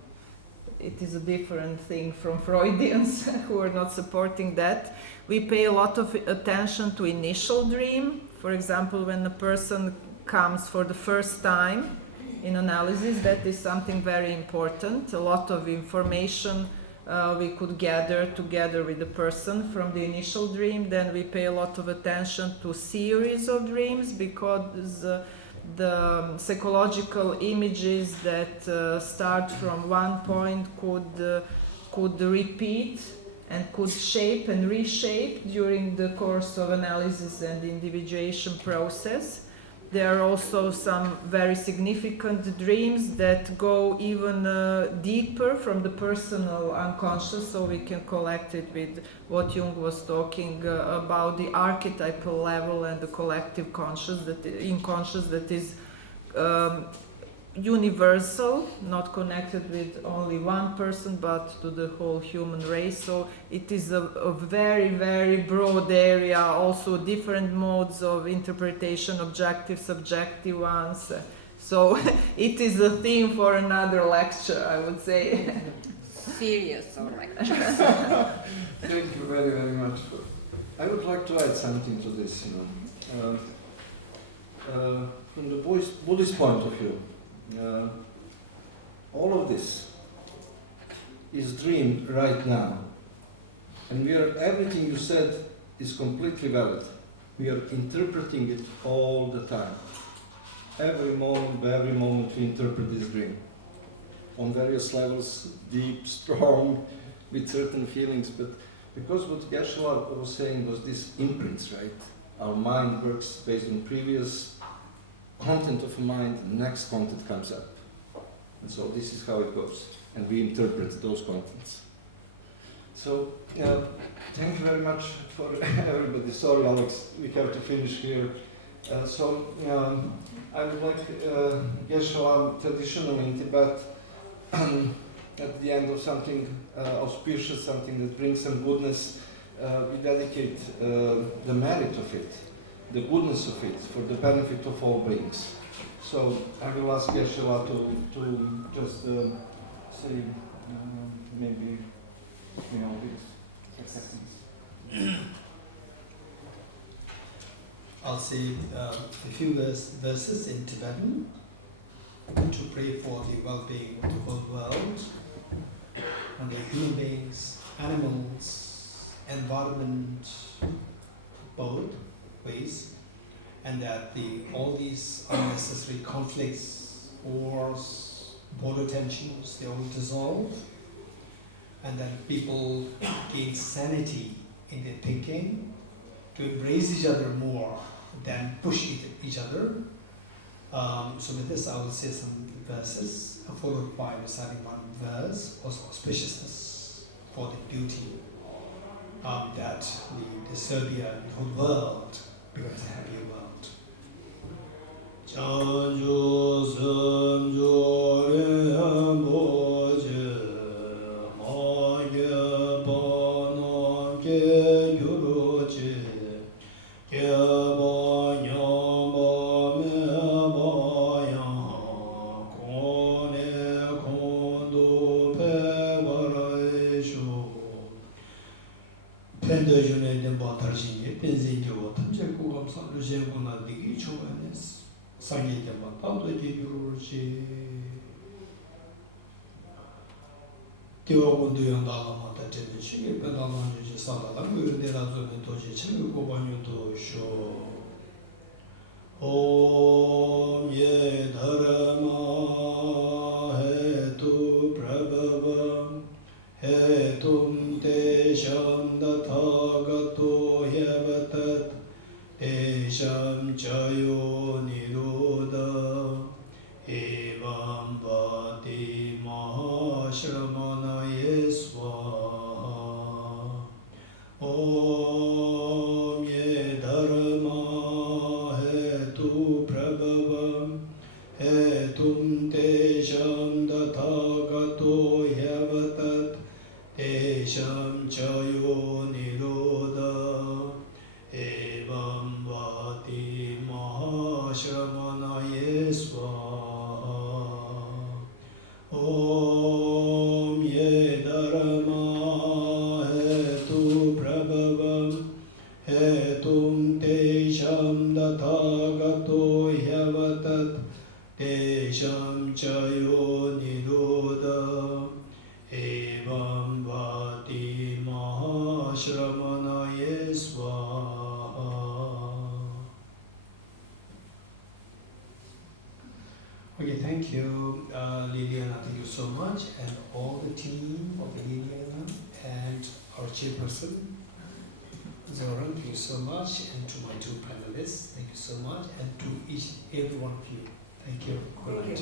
it is a different thing from Freudians who are not supporting that. We pay a lot of attention to initial dream. For example, when a person comes for the first time in analysis, that is something very important. A lot of information we could gather together with the person from the initial dream. Then we pay a lot of attention to series of dreams, because the psychological images that start from one point could repeat and could shape and reshape during the course of analysis and individuation process. There are also some very significant dreams that go even deeper from the personal unconscious, so we can collect it with what Jung was talking about, the archetypal level and the collective conscious, unconscious, that is universal, not connected with only one person but to the whole human race. So it is a very, very broad area, also different modes of interpretation, objective, subjective ones. So it is a theme for another lecture, I would say. Serious or lecture. Thank you very, very much. I would like to add something to this, from the Buddhist point of view. All of this is dreamed right now, and everything you said is completely valid. We are interpreting it all the time. Every moment, by every moment, we interpret this dream on various levels, deep, strong, with certain feelings. But because what Geshe-la was saying was this imprints, right? Our mind works based on previous content of a mind, the next content comes up. And so this is how it goes. And we interpret those contents. So, thank you very much for everybody. Sorry, Alex, we have to finish here. I would like Geshe-la traditionally in Tibet, at the end of something auspicious, something that brings some goodness, we dedicate the merit of it, the goodness of it, for the benefit of all beings. So I will ask Geshe-la to just say maybe these seconds. I'll say a few verses in Tibetan to pray for the well-being of the whole world, and the human beings, animals, environment, both ways, and that all these unnecessary conflicts, wars, border tensions, they all dissolve, and that people gain sanity in their thinking, to embrace each other more than push each other. So with this, I will say some verses, followed by reciting one verse, also auspiciousness for the beauty that the Serbia and the whole world becomes a happier world. Om ye dharma hetu prabhavam hetum tesham dathagato yavatat tesham chayo nirodha evam vati mahashramanaye swaha. Om ye dharma hetu prabhavam hetum tesham dathagato yavatat tesham chayo nirodha evam vati mahashramanaye swaha. Om ye tesham dathagato hyavatat tesham chayo nirodha evam vati mahashramanaye swaha. Okay, thank you, Liliana. Thank you so much, and all the team of Liliana and our chairperson, Zoran. Thank you so much, and to my two panelists, thank you so much, and to each every one of you. Thank you. Good night.